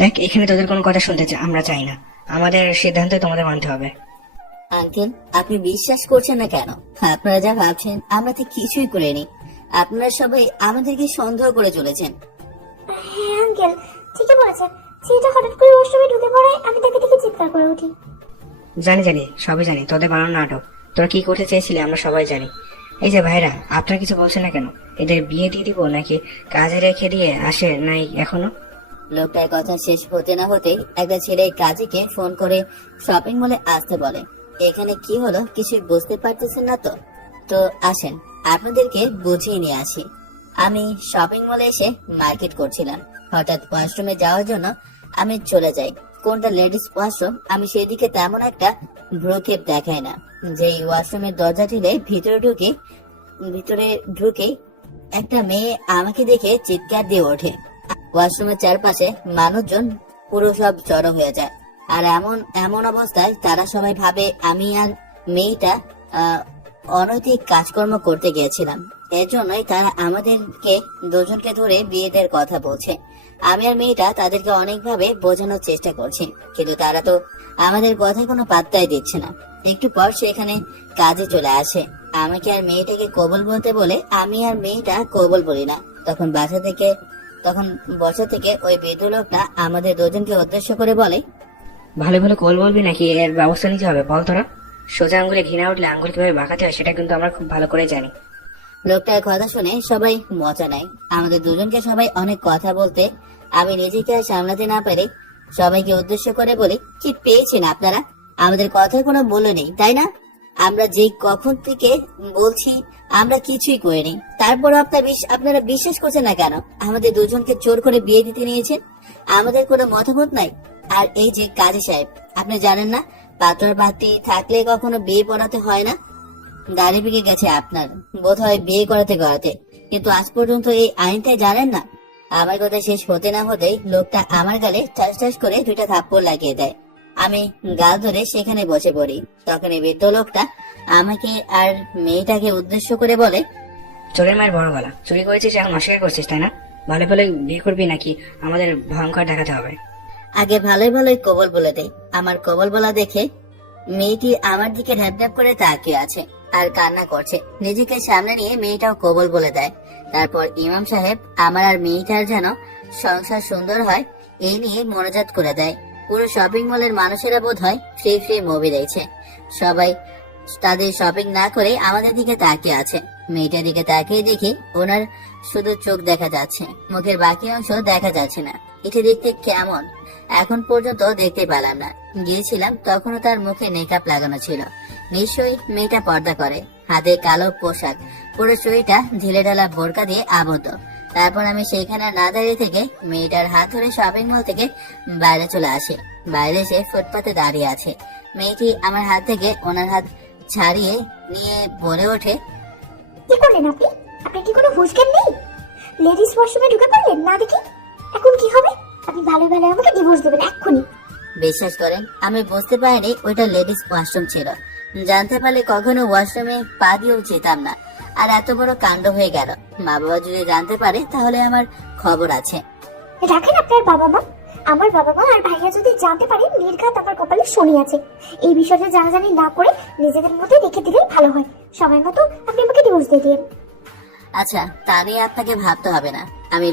দেখ, এখানে তোদের কোনো কথা শুনতে আমরা চাই না। আমাদের সিদ্ধান্ত তোমাদের মানতে হবে। আঙ্কেল, আপনি বিশ্বাস করছেন না কেন? আপনারা যা ভাবছেন আমরা তো কিছুই করিনি। আপনারা সবাই আমাদেরকে সন্দেহ করে চলেছেন। হ্যাঁ আঙ্কেল, ঠিকই বলেছেন। ছেলেটা হঠাৎ করে ওয়াশরুমে ঢুকে পড়ে, আমি তাকে দেখে চিৎকার করে উঠি। জানি জানি, সবই জানি, তোদের বানানো নাটক। তোরা কি করতে চেয়েছিলি আমরা সবাই জানি। এই যে ভাইরা, আপনারা কিছু বলছেন না কেন? এদের বিয়ে দিয়ে দিব নাকি কাজে রেখে দিয়ে আসে নাই এখনো? লোকটার কথা শেষ হতে না হতেই একটা ছেলে কাজীকে ফোন করে শপিং মলে আসতে বলে। এখানে কি হলো কিছু বুঝতে পারতেছেন না তো? তো আসেন আপনাদেরকে বুঝিয়ে নিয়ে আসি। আমি শপিং মলে এসে মার্কেট করছিলাম, হঠাৎ ওয়াশরুমে যাওয়ার জন্য আমি চলে যাই। কোনটা লেডিস ওয়াশরুম আমি সেদিকে তেমন একটা ভ্রুক্ষেপ দেখাই না। যেই ওয়াশরুমের দরজা ঠেলে ভিতরে ঢুকেই একটা মেয়ে আমাকে দেখে চিৎকার দিয়ে ওঠে। ওয়াশরুমের চারপাশে মানুষজন পুরো সব জড়ো হয়ে যায়। আর এমন এমন অবস্থায় তারা সবাই ভাবে আমি আর মেয়েটা অনৈতিক কাজকর্ম করতে গিয়েছিলাম। এর জন্যই তারা আমাদেরকে দুজনকে ধরে বিয়ে দেওয়ার কথা বলছে। আমি আর মেয়েটা তাদেরকে অনেকভাবে বোঝানোর চেষ্টা করছি, কিন্তু তারা তো আমাদের কথায় কোনো পাত্তাই দিচ্ছে না। একটু পর সেখানে কাজে চলে আসে। আমাকে আর মেয়েটাকে কবল বলতে বলে আমি আর মেয়েটা কবল বলি না। তখন বসা থেকে ওই বৃদ্ধ লোকটা আমাদের দুজনকে উদ্দেশ্য করে বলে, ভালো ভালো কল বলবি নাকি এর ব্যবস্থা নিতে হবে বল তোরা? সোজা আঙ্গুলে ঘৃণা উঠলে আঙ্গুল কিভাবে বাঁকাতে হয় সেটা কিন্তু আমরা খুব ভালো করে জানি। লোকটার কথা শুনে সবাই মজা নেয়। আমাদের দুজনকে সবাই অনেক কথা বলতে আমি নিজেকে আর সামলাতে না পেরে সবাইকে উদ্দেশ্য করে বলি, কি পেয়েছেন আপনারা? আমাদের কথার কোনো মূল্য নেই, তাই না? আমরা যে কখন থেকে বলছি আমরা কিছুই করিনি, তারপর আপনারা বিশ্বাস করছেন না কেন? আমাদের দুজনকে জোর করে বিয়ে দিতে নিয়েছেন, আমাদের কোনো মতামত নাই। আর এই যে কাজী সাহেব, আপনি জানেন না পাত্র পাত্রী থাকলে কখনো বিয়ে পড়াতে হয় না? দাড়ি পেকে গেছে আপনার বোধ হয় বিয়ে করাতে করাতে, কিন্তু আজ পর্যন্ত এই আইনটাই জানেন না। আমার কথা শেষ হতে না হতেই লোকটা আমার গালে ঠাস ঠাস করে 2টা থাপ্পড় লাগিয়ে দেয়। আমি গাল ধরে সেখানে বসে পড়ি। তখন এই বৃদ্ধ লোকটা আমাকে আর মেয়েটাকে উদ্দেশ্য করে বলে, চোরের মায়ের বড় গলা, চুরি করেছিস এখন অস্বীকার করছিস তাই না? ভালো ভালো বিয়ে করবি নাকি আমাদের ভয়ঙ্কর দেখাতে হবে? আগে ভালোই ভালোই কবল বলে দেয়। আমার কবল বলা দেখে মেয়েটি আমার দিকে ঢ্যাপ ঢ্যাপ করে তাকিয়ে আছে আর কান্না করছে। নিজেকে সামনে নিয়ে মেয়েটাও কবল বলে দেয়। তারপর ইমাম সাহেব আমার আর মেয়েটার যেন সংসার সুন্দর হয় এই নিয়ে মোনাজাত করে দেয়। পুরো শপিং মলের মানুষেরা বোধ হয় ফ্রি ফ্রি মুভি দেখছে। সবাই তাদের শপিং না করে আমাদের দিকে তাকিয়ে আছে। মেয়েটার দিকে তাকিয়ে দেখি ওনার শুধু চোখ দেখা যাচ্ছে, মুখের বাকি অংশ দেখা যাচ্ছে না। এটা দেখতে কেমন এখন পর্যন্ত দেখতে পেলাম না। গিয়েছিলাম তখনও তার মুখে মেকআপ লাগানো ছিল। নিশ্চয়ই মেয়েটা পর্দা করে। হাতে কালো পোশাক, পুরো শরীরটা ঢিলে ঢালা বোরকা দিয়ে আবদ্ধ। তারপর আমি সেখানে না দাঁড়িয়ে থেকে মেয়েটার হাত ধরে শপিং মল থেকে বাইরে চলে আসি। বাইরে এসে ফুটপাতে দাঁড়িয়ে আছে। মেয়েটি আমার হাত থেকে ওনার হাত ছাড়িয়ে নিয়ে বলে ওঠে, কি করলেন আপনি? আপনার কি কোনো হুঁশ জ্ঞান নেই? লেডিস ওয়াশরুমে ঢুকে পড়লেন না দেখি। এখন কি হবে? আপনি ভালো ভালো আমাকে ডিভোর্স দেবেন এক্ষুনি। বিশ্বাস করেন আমি বুঝতে পারিনি ওইটা লেডিস ওয়াশরুম ছিল। জানতে পারলে কখনো ওয়াশরুমে পা দিয়েও যেতাম না। আর এত বড় কাণ্ড হয়ে গেল। মা বাবা যদি জানতে পারে তাহলে আমার খবর আছে। রাখেন আপনার বাবা মা। আমার বাবা মা আর ভাইয়া যদি জানতে পারে নির্ঘাত আমার কপালে শনি আছে, এই বিষয়টা জানাজানি না করে নিজেদের মধ্যে রেখে দিলেই ভালো হয়। সময় মতো আপনি আমাকে ডিভোর্স দিয়ে দিন। আচ্ছা, তা নিয়ে আপনাকে ভাবতে হবে না। আমি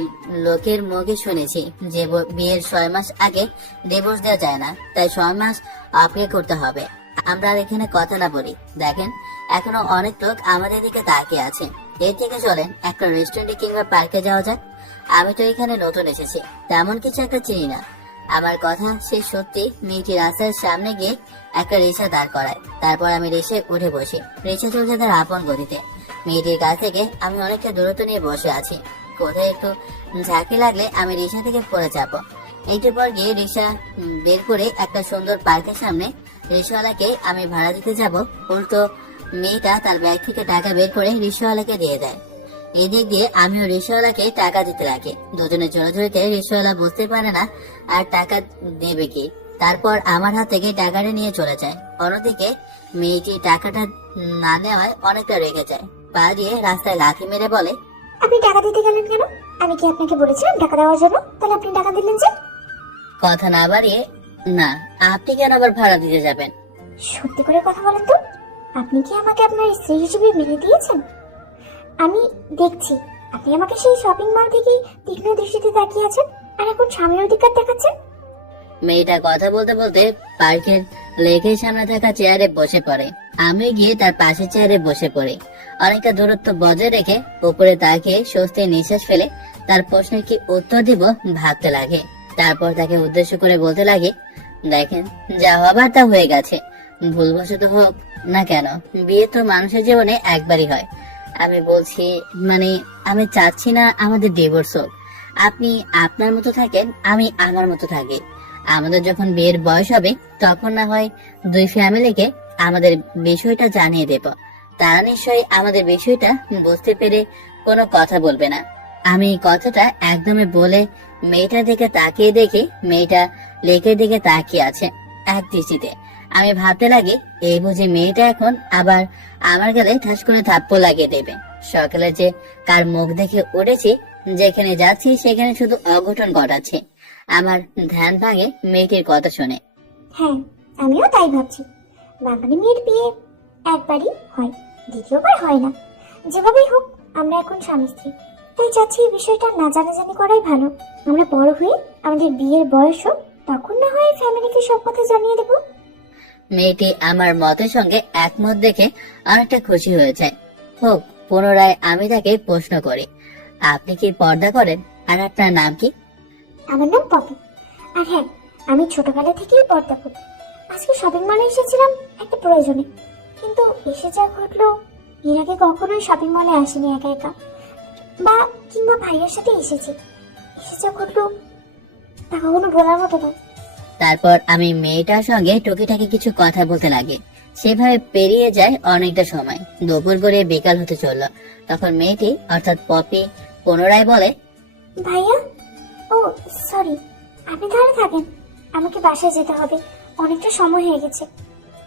লোকের মুখে শুনেছি যে বিয়ের 6 মাস আগে ডিভোর্স দেওয়া যায় না, তাই 6 মাস অপেক্ষা করতে হবে। আমরা আর এখানে কথা না বলি। দেখেন এখনো অনেক লোক আমাদের দিকে তাকিয়ে আছে। এর থেকে চলেন একটা রেস্টুরেন্টে কিংবা পার্কে যাওয়া যাক। আমি তো এখানে নতুন এসেছি, তেমন কিছু একটা চিনি না। আমার কথা সে সত্যি মেয়েটি রাস্তার সামনে গিয়ে একটা রিক্সা দাঁড় করায়। তারপর আমি রিক্সায় উঠে বসি। রিক্সা চলছে তার আপন গতিতে। মেয়েটির কাছ থেকে আমি অনেকটা দূরত্ব নিয়ে বসে আছি। কোথায় একটু ঝাঁকি লাগলে আমি রিক্সা থেকে পড়ে যাবো। একটু পর গিয়ে রিক্সা বের করে একটা সুন্দর পার্কের সামনে রিক্সাওয়ালাকে আমি ভাড়া দিতে যাব। উল্টো মেয়েটা তার ব্যাগ থেকে টাকা বের করে রিক্সাওয়ালাকে দিয়ে দেয়। এদিক দিয়ে আমিও রিক্সাওয়ালাকে টাকা দিতে রাখি। দুজনের জোরাজোরিতে রিক্সাওয়ালা বুঝতে পারে না আর টাকা দেবে কি। তারপর আমার হাত থেকে টাকাটা নিয়ে চলে যায়। অন্যদিকে মেয়েটি টাকাটা না নেওয়ায় অনেকটা রেগে যায়। পা দিয়ে রাস্তায় লাথি মেরে বলে, আপনি টাকা দিতে গেলেন কেন? আমি কি আপনাকে বলেছিলাম টাকা দেওয়ার জন্য? তাহলে আপনি টাকা দিলেন যে? কথা না বাড়িয়ে, না, আপনি কেন আবার ভাড়া দিতে যাবেন? সত্যি করে কথা বলেন তো, আপনি কি আমাকে আপনার স্ত্রী হিসেবে মেনে দিয়েছেন? আমি দেখছি আপনি আমাকে সেই শপিং মল থেকেই তীক্ষ্ণ দৃষ্টিতে তাকিয়ে আছেন, আর এখন স্বামীর অধিকার দেখাচ্ছেন। মেয়েটা কথা বলতে বলতে পার্কের লেকের সামনে থাকা চেয়ারে বসে পড়ে। আমি গিয়ে তার পাশের চেয়ারে বসে পড়ি। অনেকটা দূরত্ব বজায় রেখে উপরে তাকিয়ে স্বস্তির নিঃশ্বাস ফেলে তার প্রশ্নের কি উত্তর দিব ভাবতে লাগে। তারপর তাকে উদ্দেশ্য করে বলতে লাগে, দেখেন, যা হবার তা হয়ে গেছে। ভুলবশত হোক না কেন, বিয়ে তো মানুষের জীবনে একবারই হয়। আমি বলছি, মানে আমি চাচ্ছি না আমাদের ডিভোর্স হোক। আপনি আপনার মতো থাকেন, আমি আমার মতো থাকি। আমাদের যখন বিয়ের বয়স হবে তখন না হয় দুই ফ্যামিলিকে আমাদের বিষয়টা জানিয়ে দেব। তারা নিশ্চয়ই আমাদের বিষয়টা বুঝতে পেরে কোনো কথা বলবে না। আমি কথাটা একদমই বলে মেয়েটার দিকে তাকিয়ে দেখি মেয়েটা লেকের দিকে তাকিয়ে আছে এক দৃষ্টিতে। আমি ভাবতে লাগি, এই বুঝে মেয়েটা এখন আবার আমার গালে ঠাস করে থাপ্পড় লাগিয়ে দেবে। সকালে যে কার মুখ দেখে উঠেছি, যেখানে যাচ্ছি সেখানে শুধু অঘটন ঘটাচ্ছে। আমার ধ্যান ভাঙে মেয়েটির কথা শুনে। হ্যাঁ, আমিও তাই ভাবছি। বাঙালি মেয়ের বিয়ে একবারই হয়, দ্বিতীয়বার হয় না। যেভাবেই হোক আমরা এখন স্বামী স্ত্রী, তাই চাচ্ছি এই বিষয়টা না জানাজানি করাই ভালো। আমরা বড় হয়ে আমাদের বিয়ের বয়স হোক, তখন না হয় ফ্যামিলিকে সব কথা জানিয়ে দেবো। মেয়েটি আমার মতের সঙ্গে একমত দেখে অনেকটা খুশি হয়ে যায়। হোক, পুনরায় আমি তাকে প্রশ্ন করি, আপনি কি পর্দা করেন আর আপনার নাম কি? আমার নাম পপি। আর হ্যাঁ, আমি ছোটবেলা থেকেই পর্দা করি। আজকে শপিং মলে এসেছিলাম একটা প্রয়োজনে, কিন্তু এসে যা ঘটলো, এর আগে কখনোই শপিং মলে আসিনি একা একা, বা কিংবা ভাইয়ের সাথে এসেছি। এসে যা ঘটলো তা কখনো বলার মতো নয়। তারপর আমি মেয়েটার সঙ্গে টুকিটাকি কিছু কথা বলতে লাগে। সেভাবে পেরিয়ে যায় অনেকটা সময়। দুপুর করে বিকাল হতে চলল। তখন মেয়েটি অর্থাৎ পপি পুনরায় বলে, ভাইয়া, ও সরি, আপনি তাহলে থাকেন, আমাকে বাসায় যেতে হবে, অনেকটা সময় হয়ে গেছে।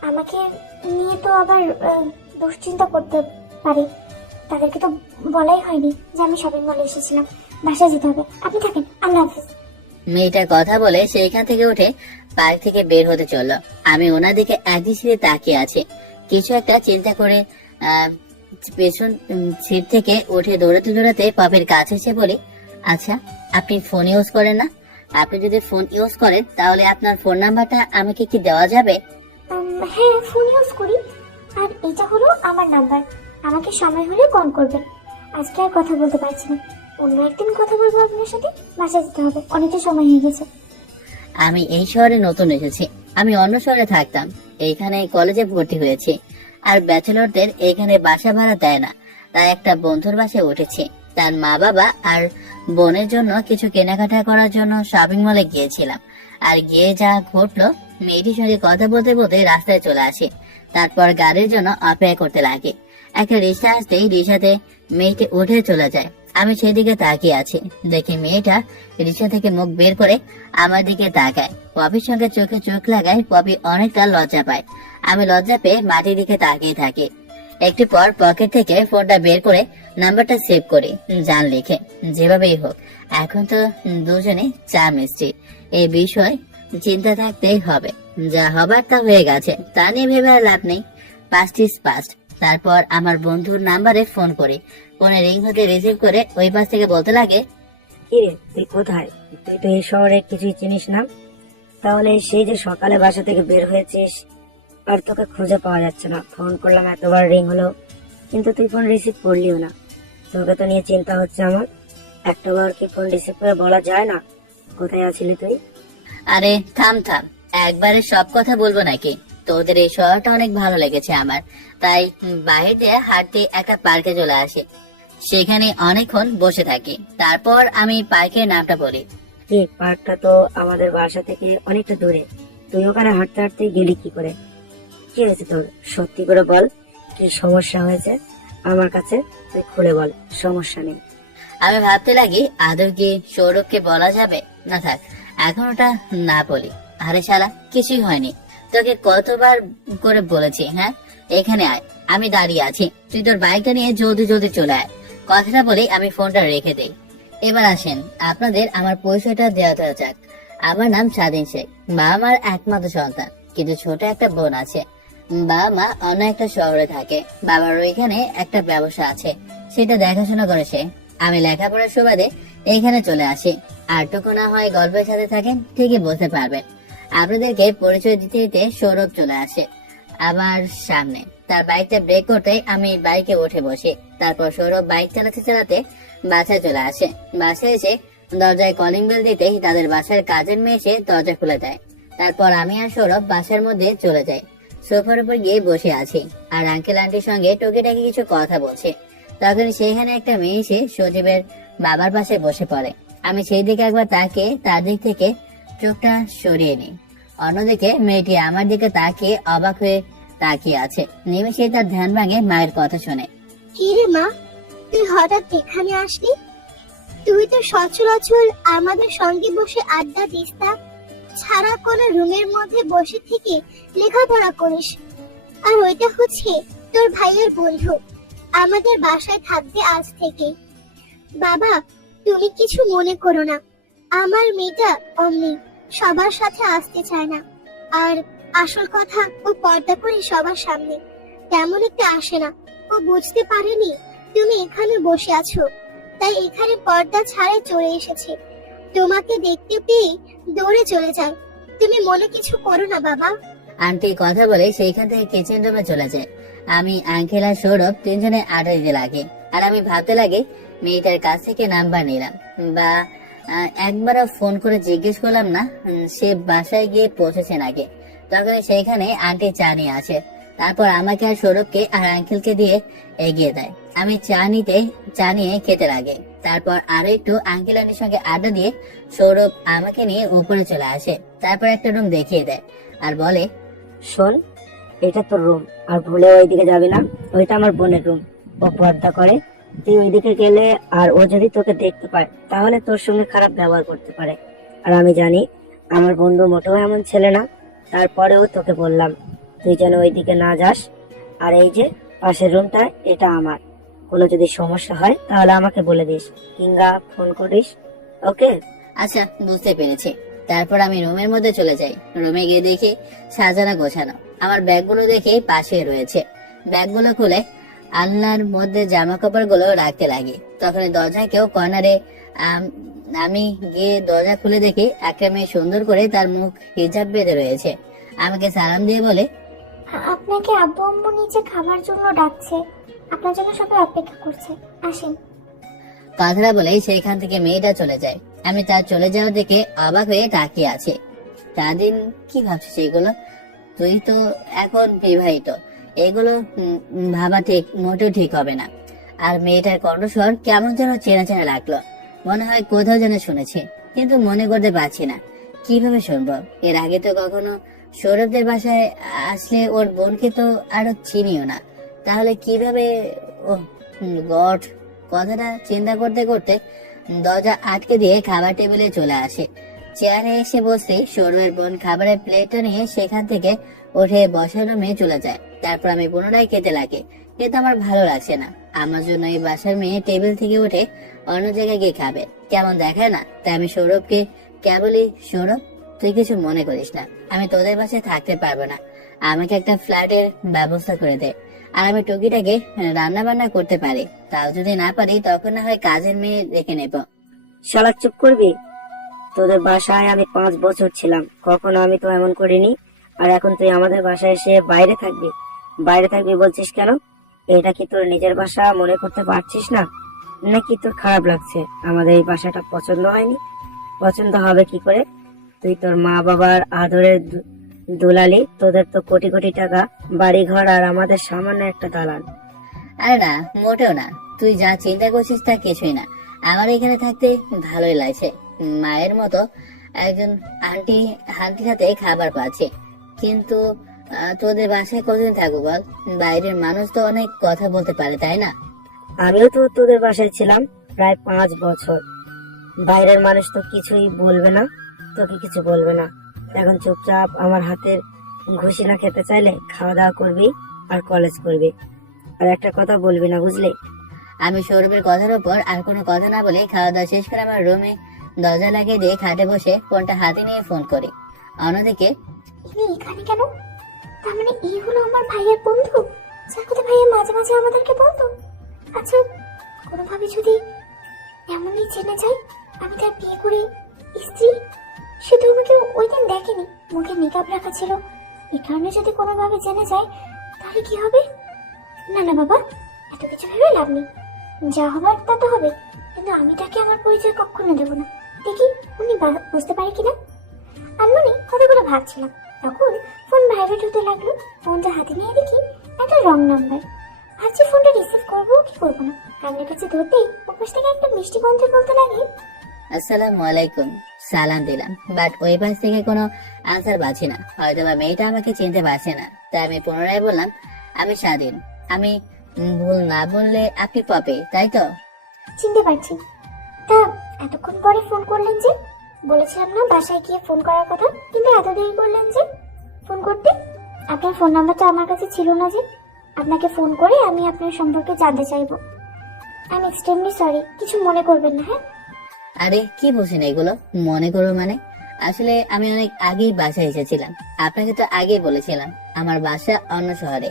আমাকে নিয়ে তো আবার দুশ্চিন্তা করতে পারে, তাদেরকে তো বলাই হয়নি যে আমি শপিং মলে এসেছিলাম। বাসায় যেতে হবে, আপনি থাকেন, আল্লাহ হাফিজ। মেয়েটা কথা বলে সেইখান থেকে উঠে পার্ক থেকে বের হতে চলল। আমি ওনার দিকে একদৃষ্টিতে তাকিয়ে আছি। কিছু একটা চিন্তা করে পেছন সিট থেকে উঠে দৌড়াতে দৌড়াতে পপির কাছে এসে বলি, আচ্ছা, আপনি ফোন ইউজ করেন না? আপনি যদি ফোন ইউজ করেন তাহলে আপনার ফোন নাম্বারটা আমাকে কি দেওয়া যাবে? হ্যাঁ, ফোন ইউজ করি, আর এটা হলো আমার নাম্বার। আমাকে সময় হলে কল করবেন। আজকে আর কথা বলতে পারছি না, অন্য একদিন কথা বলবো আপনার সাথে। বাসায় যেতে হবে, অনেকটা সময় হয়ে গেছে। আমি এই শহরে নতুন এসেছি। আমি অন্য শহরে থাকতাম, এইখানে কলেজে ভর্তি হয়েছি। আর ব্যাচেলরদের এখানে বাসা ভাড়া দেয় না, তাই একটা বন্ধুর বাসায় উঠেছি। তার মা বাবা আর বোনের জন্য কিছু কেনাকাটা করার জন্য শপিং মলে গিয়েছিলাম। আর গিয়ে যা ঘটলো, মেয়েটির সঙ্গে কথা বলতে বলতে রাস্তায় চলে আসি। তারপর গাড়ির জন্য অপেক্ষা করতে লাগে। একটা রিক্সা আসতেই রিক্সাতে মেয়েটি উঠে চলে যায়। আমি সেদিকে তাকিয়ে আছি, দেখি মেয়েটা রিক্সা থেকে মুখ বের করে আমার দিকে তাকায়। পপির সঙ্গে চোখে চোখ লাগায়। পপি অনেকটা লজ্জা পায়। আমি লজ্জা পেয়ে মাটির দিকে তাকিয়ে থাকি। একটু পর পকেট থেকে ফোনটা বের করে নাম্বারটা সেভ করি জান লিখে। যেভাবেই হোক, এখন তো দুজনে চা মিষ্টি, এই বিষয় চিন্তা থাকতেই হবে। যা হবার তা হয়ে গেছে, তা নিয়ে ভেবে আর লাভ নেই। Past is past. তারপর আমার বন্ধুর নাম্বারে ফোন করি। ফোনে রিং হতে রিসিভ করে ওই পাশ থেকে বলতে লাগে, কিরে, তুই কোথায়? তুই তো এই শহরে কিছুই চিনিস না। তাহলে সেই যে সকালে বাসা থেকে বের হয়েছিস, আর তোকে খুঁজে পাওয়া যাচ্ছে না। ফোন করলাম, এতবার রিং হলো, কিন্তু তুই ফোন রিসিভ করলিও না। তোকে তো নিয়ে চিন্তা হচ্ছে আমার। একটাবার কি ফোন রিসিভ করে বলা যায় না কোথায় আছিলি তুই? আরে থাম থাম, একবারে সব কথা বলবো নাকি? তোদের এই শহরটা অনেক ভালো লেগেছে আমার, তাই বাহির দিয়ে হাঁটতে একটা পার্কে চলে আসি। সেখানে অনেকক্ষণ বসে থাকি। তারপর আমি পার্কের নামটা বলি। কি, পার্কটা তো আমাদের বাসা থেকে অনেকটা দূরে। তুই ওখানে হাঁটতে হাঁটতে গেলি কি করে? কি হয়েছে তোর? সত্যি করে বল, কি সমস্যা হয়েছে আমার কাছে তুই খুলে বল, সমস্যা নেই। আমি ভাবতে লাগি, আদৌ কি সৌরভকে বলা যাবে? না থাক, এখন ওটা না বলি। আরে শালা, কিছুই হয়নি। তোকে কতবার করে বলেছি, হ্যাঁ, এখানে আয়, আমি দাঁড়িয়ে আছি, তুই তোর বাইকটা নিয়ে জলদি জলদি চলে আয়। কথাটা বলে আমি ফোনটা রেখে দেই। এবার আসেন, আপনাদের আমার পরিচয়টা দেওয়া যাক। আমার নাম স্বাধীন শেখ। বাবা মার একমাত্র সন্তান, কিন্তু ছোট একটা বোন আছে। বাবা মা অন্য একটা শহরে থাকে। বাবার ওইখানে একটা ব্যবসা আছে, সেটা দেখাশোনা করে সে। আমি লেখাপড়ার সুবাদে এইখানে চলে আসি। আরটুকু না হয় গল্পের সাথে থাকেন, ঠিকই বুঝতে পারবেন। আপনাদেরকে পরিচয় দিতে দিতে সৌরভ চলে আসে আমার সামনে। তার বাইকটা ব্রেক করতে আমি বাইকে উঠে বসি। তারপর সৌরভ বাইক চালাতে চালাতে বাসায় চলে আসে। বাসায় এসে দরজায় কলিং বেল দিতেই তাদের বাসার কাজের মেয়ে এসে দরজা খুলে দেয়। তারপর আমি আর সৌরভ বাসার মধ্যে চলে যাই। সোফার উপর গিয়ে বসে আছি আর আঙ্কেল আন্টির সঙ্গে টুকিটাকি কিছু কথা বলছে। তখন সেখানে একটা মেয়ে এসে সজীবের বাবার পাশে বসে পড়ে। আমি সেই দিকে একবার তাকিয়ে তার দিক থেকে চোখটা সরিয়ে নিই। অন্যদিকে মেয়েটি আমার দিকে তাকিয়ে অবাক হয়ে তাকিয়ে আছে। নিমেষে তার ধ্যান ভাঙে মায়ের কথা শুনে। কি রে মা, তুই হঠাৎ এখানে আসলি? তুই তো সচরাচর আমাদের সঙ্গে বসে আড্ডা দিস না, ছাড়া কোনো রুমের মধ্যে বসে থেকে লেখাপড়া করিস। আর ওইটা হচ্ছে তোর ভাইয়ের বন্ধু, আমাদের বাসায় থাকবে আজ থেকে। বাবা, তুমি কিছু মনে করো না, আমার মেয়েটা অমনি সবার সাথে আসতে চায় না। আর আসল কথা, ও পর্দা করে সবার সামনে তেমন একটা আসে না। ও বুঝতে পারেনি তুমি এখানে বসে আছো, তাই এখানে পর্দা ছাড়াই চলে এসেছে। তোমাকে দেখতে পেয়ে দৌড়ে চলে যায়। তুমি মনে কিছু করো না বাবা। আন্টি কথা বলে সেইখান থেকে কিচেন রুমে চলে যায়। আমি আঙ্কেল আর সৌরভ তিনজনে আড্ডা দিতে লাগে। আর আমি ভাবতে লাগে মেয়েটার কাছ থেকে নাম্বার নিলাম, বা একবারও ফোন করে জিজ্ঞেস করলাম না সে বাসায় গিয়ে পৌঁছেছে নাকি। তখন সেইখানে আন্টি চা নিয়ে আসে। তারপর আমাকে আর সৌরভকে আর আঙ্কেলকে দিয়ে এগিয়ে দেয়। আমি চা নিয়ে খেতে লাগে। তারপর আরো একটু আঙ্কেল আন্টির সঙ্গে আড্ডা দিয়ে সৌরভ আমাকে নিয়ে উপরে চলে আসে। তারপর একটা রুম দেখিয়ে দেয় আর বলে, শোন, এটা তোর রুম, আর ভুলে ওইদিকে যাবি না। ওইটা আমার বোনের রুম, ও পর্দা করে। তুই ওইদিকে গেলে আর ও যদি তোকে দেখতে পায় তাহলে তোর সঙ্গে খারাপ ব্যবহার করতে পারে। আর আমি জানি আমার বন্ধু মোটেও এমন ছেলে না, তারপরেও তোকে বললাম তুই যেন ওইদিকে না যাস। আর এই যে পাশের রুমটা, এটা আমার। কোনো যদি সমস্যা হয় তাহলে আমাকে বলে দিস, কিংবা ফোন করিস। ওকে? আচ্ছা, বুঝতে পেরেছি। তারপর আমি রুমের মধ্যে চলে যাই। রুমে গিয়ে দেখি সাজানো গোছানো। আমার ব্যাগগুলো দেখে পাশে রয়েছে। ব্যাগগুলো খুলে আলনার মধ্যে জামা কাপড় গুলো রাখতে লাগি। তখন দরজায় কেউ কর্নারে। আমি গিয়ে দরজা খুলে দেখি একটা মেয়ে সুন্দর করে তার মুখ হিজাব বেঁধে রয়েছে। আমাকে সালাম দিয়ে বলে, আপনাকে আব্বু আম্মু নিচে খাবার জন্য ডাকছে, আপনার জন্য সবাই অপেক্ষা করছে, আসেন। কথাটা বলেই সেইখান থেকে মেয়েটা চলে যায়। আমি তার চলে যাওয়ার দিকে অবাক হয়ে তাকিয়ে আছি। স্বাধীন, কি ভাবছিস এগুলো? তুই তো এখন বিবাহিত, এগুলো ভাবা ঠিক মোটেও ঠিক হবে না। আর মেয়েটার কণ্ঠস্বর কেমন যেন চেনা চেনা লাগলো। মনে হয় কোথাও যেন শুনেছি, কিন্তু মনে করতে পারছি না। কিভাবে শুনবো? এর আগে তো কখনো সৌরভদের বাসায় আসলে ওর বোনকে তো আরো চিনিও না, তাহলে কিভাবে? ও গড! কথাটা চিন্তা করতে করতে দরজা আটকে দিয়ে খাবার টেবিলে চলে আসে। চেয়ারে এসে বসে সৌরভের বোন খাবারের প্লেটটা নিয়ে সেখান থেকে উঠে বসার রুমে চলে যায়। তারপর আমি পুনরায় খেতে লাগে, কিন্তু আমার ভালো লাগছে না। আমার জন্য এই বাসার মেয়ে টেবিল থেকে উঠে অন্য জায়গায় গিয়ে খাবে, কেমন দেখায় না? তাই আমি সৌরভকে কেবলই, সৌরভ তুই কিছু মনে করিস না, আমি তোদের বাসায় থাকতে পারবো না, আমাকে একটা ফ্ল্যাটের ব্যবস্থা করে দে। আর আমি টুকিটাকে রান্না বান্না করতে পারি, তাও যদি না পারি তখন না হয় কাজের মেয়ে রেখে নেব। শালা চুপ করবি? তোদের বাসায় আমি 5 বছর ছিলাম, কখনো আমি তো এমন করিনি। আর এখন তুই আমাদের বাসায় এসে বাইরে থাকবি? বাইরে থাকবি বলছিস কেন? এটা কি তোর নিজের বাসা মনে করতে পারছিস না, নাকি তোর খারাপ লাগছে আমাদের এই বাসাটা পছন্দ হয়নি? পছন্দ হবে কি করে? তুই তোর মা বাবার আদরের দুলালি, তোদের তো কোটি কোটি টাকা, বাড়ি ঘর, আর আমাদের সামান্য একটা দালান। আরে না, মোটেও না। তুই যা চিন্তা করছিস তা কিছুই না। আমার এখানে থাকতে ভালোই লাগছে। মায়ের মতো একজন আন্টির হাতে খাবার পাচ্ছে। কিন্তু তোদের বাসায় কতদিন থাকবো বল? বাইরের মানুষ তো অনেক কথা বলতে পারে, তাই না? আমিও তো তোদের বাসায় ছিলাম প্রায় 5 বছর। বাইরের মানুষ তো কিছুই বলবে না, তোকে কিছু বলবে না। এখন চুপচাপ আমার হাতের ঘুষি না খেতে চাইলে খাওয়া দাওয়া করবি আর কলেজ করবি, আর একটা কথা বলবি না, বুঝলি? আমি সৌরভের কথার উপর আর কোনো কথা না বলে খাওয়া দাওয়া শেষ করে আমার রুমে দরজা লাগিয়ে দিয়ে খাটে বসে ফোনটা হাতে নিয়ে ফোন করি। অন্যদিকে ইনি এখানে কেন? তার মানে এই হলো আমার ভাইয়ের বন্ধু, যার কথা ভাইয়া মাঝে মাঝে আমাদেরকে বলতো। আচ্ছা, কোনোভাবে যদি এমনই জেনে যায় আমি তার বিয়ে করে স্ত্রী, সে তো আমাকে ওই দিন দেখেনি, মুখে মেকআপ রাখা ছিল, এই কারণে যদি কোনোভাবে জেনে যায় তাহলে কি হবে? না না বাবা, এত কিছু ভেবে লাভ নেই, যা হবার তা তো হবে, কিন্তু আমি তাকে আমার পরিচয় কখনো দেবো না। দেখি উনি বুঝতে পারে কিনা। আমি কতগুলো ভাবছিলাম, তখন ফোন ভাইব্রেট হতে লাগলো। ফোনটা হাতে নিয়ে দেখি একটা রং নাম্বার। ভাবছি ফোনটা রিসিভ করবো কি করবো না, কানের কাছে ধরতেই ওপাশ থেকে একটা মিষ্টি কণ্ঠে বলতে লাগে, আসসালামু আলাইকুম। সালাম দিলাম, বাট ওই পাশ থেকে কোনো আনসার পাচ্ছি না। হয়তো বা মেয়েটা আমাকে চিনতে পারছে না, তাই আমি পুনরায় বললাম, আমি স্বাধীন। আমি ভুল না বললে আপনি পপি, তাই তো? চিনতে পারছি। তা এতক্ষণ পরে ফোন করলেন যে? বলেছিলাম না বাসায় গিয়ে ফোন করার কথা, কিন্তু এত দেরি করলেন যে ফোন করতে? আপনার ফোন নাম্বারটা আমার কাছে ছিল না যে আপনাকে ফোন করে আমি আপনার সম্পর্কে জানতে চাইবো। আই এম এক্সট্রিমলি সরি, কিছু মনে করবেন না। হ্যাঁ, আরে কি বলছেন এগুলো? মনে করো মানে? আসলে আমি অনেক আগেই বাসায় এসেছিলাম। আপনাকে তো আগেই বলেছিলাম আমার বাসা অন্য শহরে।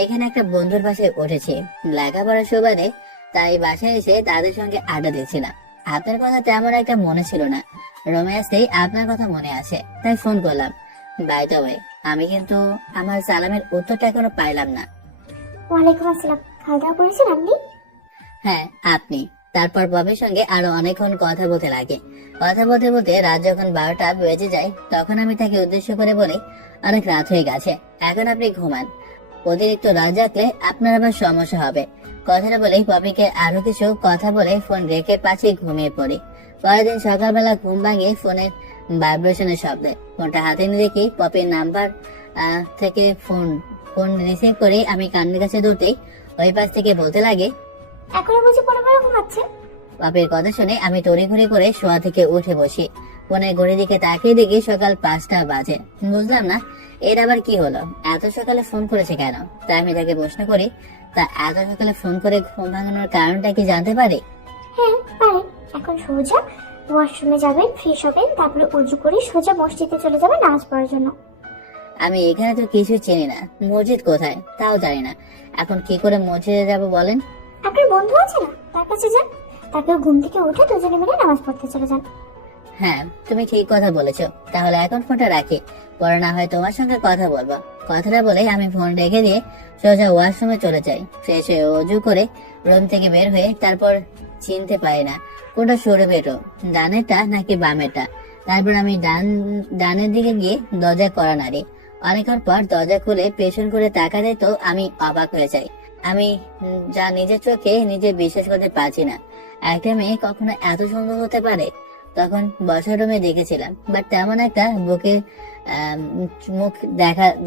এখানে একটা বন্ধুর বাসায় উঠেছি লেখাপড়ার সুবাদে, তাই বাসায় এসে তাদের সঙ্গে আড্ডা দিয়েছিলাম। আপনার কথা তেমন একটা মনে ছিল না, রুমে আসতেই আপনার কথা মনে আসে, তাই ফোন করলাম। বাই দ্য ওয়ে, আমি কিন্তু আমার সালামের উত্তরটা এখনো পাইলাম না। ওয়ালাইকুম আসসালাম। খাওয়া দাওয়া করেছেন আপনি? হ্যাঁ, আপনি? তারপর ববির সঙ্গে আরো অনেকক্ষণ কথা বলতে লাগে। কথা বলতে বলতে রাত যখন 12টা বেজে যায়, তখন আমি তাকে উদ্দেশ্য করে বলি, অনেক রাত হয়ে গেছে, এখন আপনি ঘুমান। অতিরিক্ত রাত জাগলে আপনার আবার সমস্যা হবে। কথাটা বলেই ববিকে আরো কিছু কথা বলে ফোন রেখে পাশে ঘুমিয়ে পড়ি। পরের দিন সকালবেলা ঘুম ভাঙিয়ে ফোনের ভাইব্রেশনের শব্দে ফোনটা হাতে নিয়ে দেখি পপির নাম্বার থেকে ফোন রিসিভ করে আমি কানের কাছে ধরতেই ওই পাশ থেকে বলতে লাগে, এখনো বুঝি পরে পরে ঘুমাচ্ছে? বাপের কথা শুনে আমি তড়িঘড়ি করে শোয়া থেকে উঠে বসি। ফোনের ঘড়ির দিকে তাকিয়ে দেখি সকাল 5টা বাজে। বুঝলাম না এর আবার কি হলো, এত সকালে ফোন করেছে কেন। তাই আমি তাকে প্রশ্ন করি, তা এত সকালে ফোন করে ঘুম ভাঙানোর কারণটা কি জানতে পারি? হ্যাঁ পারেন। এখন সোজা ওয়াশরুমে যাবেন, ফ্রেশ হবেন, তারপরে উজু করে সোজা মসজিদে চলে যাবেন নামাজ পড়ার জন্য। আমি এখানে তো কিছু চিনি না, মসজিদ কোথায় তাও জানি না, এখন কি করে মসজিদে যাব বলেন? আপনার বন্ধু আছে না, তার কাছে যান, তাকে ঘুম থেকে উঠে দুজনে মিলে নামাজ পড়তে চলে যান। হ্যাঁ, তুমি ঠিক কথা বলেছো, তাহলে এখন ফোনটা রাখি, পরে না হয় তোমার সঙ্গে কথা বলবো। কথাটা বলে আমি ফোন রেখে দিয়ে সোজা ওয়াশরুমে চলে যাই। ফ্রেশ হয়ে অজু করে রুম থেকে বের হয়ে তারপর চিনতে পারি না কোনটা সরে বেরো, ডানেরটা নাকি বামেরটা। তারপর আমি ডানের দিকে গিয়ে দরজা করা নাড়ি। অনেকক্ষণ পর দরজা খুলে পেছন করে তাকাতে তো আমি অবাক হয়ে যাই। আমি যা নিজের চোখে নিজে বিশ্বাস করতে পারছি না, একটা মেয়ে কখনো এত সুন্দর হতে পারে। তখন বসার রুমে দেখেছিলাম, বাট তেমন একটা বুকে মুখ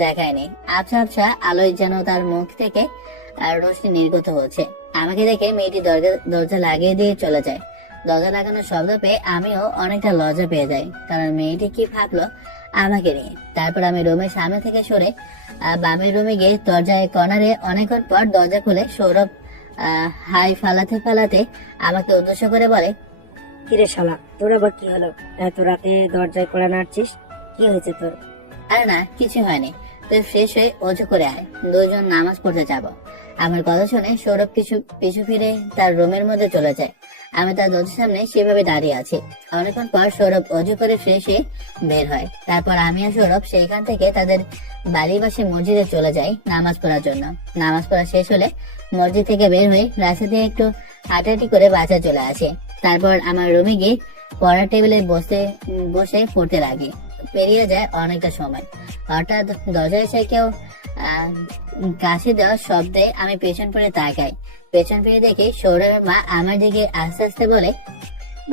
দেখায়নি। আবছা আবছা আলোয় যেন তার মুখ থেকে রোশনি নির্গত হচ্ছে। আমাকে দেখে মেয়েটি দরজা লাগিয়ে দিয়ে চলে যায়। দরজা লাগানোর শব্দ পেয়ে আমিও অনেকটা লজ্জা পেয়ে যাই, কারণ মেয়েটি কি ভাবলো আমাকে নিয়ে। তারপর আমি রুমের সামনে থেকে সরে বামের রুমে গিয়ে দরজায় কর্নারে অনেকক্ষণ পর দরজা খুলে সৌরভ হাই ফালাতে ফালাতে আমাকে উদ্দেশ্য করে বলে, কিরে শালা, তোর আবার কি হলো? এত রাতে দরজায় কড়া নাড়ছিস, কি হয়েছে তোর? আরে না, কিছু হয়নি, তুই ফ্রেশ হয়ে অজু করে আয়, দুজন নামাজ পড়তে যাব। আমার কথা শুনে সৌরভ পিছু ফিরে তার রুমের মধ্যে চলে যায়। আমি তার দরজার সামনে সেভাবে দাঁড়িয়ে আছি। অনেকক্ষণ পর সৌরভ অজু করে ফ্রেশ হয়ে বের হয়। তারপর আমি আর সৌরভ সেইখান থেকে তাদের বাড়ির পাশে মসজিদে চলে যাই নামাজ পড়ার জন্য। নামাজ পড়া শেষ হলে মসজিদ থেকে বের হয়ে রাস্তা দিয়ে একটু হাঁটাহাঁটি করে বাসায় চলে আসে। তারপর আমার রুমে গিয়ে পড়ার টেবিলে বসে পড়তে লাগি। পেরিয়ে যায় অনেকটা সময়। হঠাৎ দরজায় এসে কেউ কাশি দেওয়ার শব্দে আমি পেছন ফিরে তাকাই। পেছন ফিরে দেখি সৌরভের মা আমার দিকে আস্তে আস্তে বলে,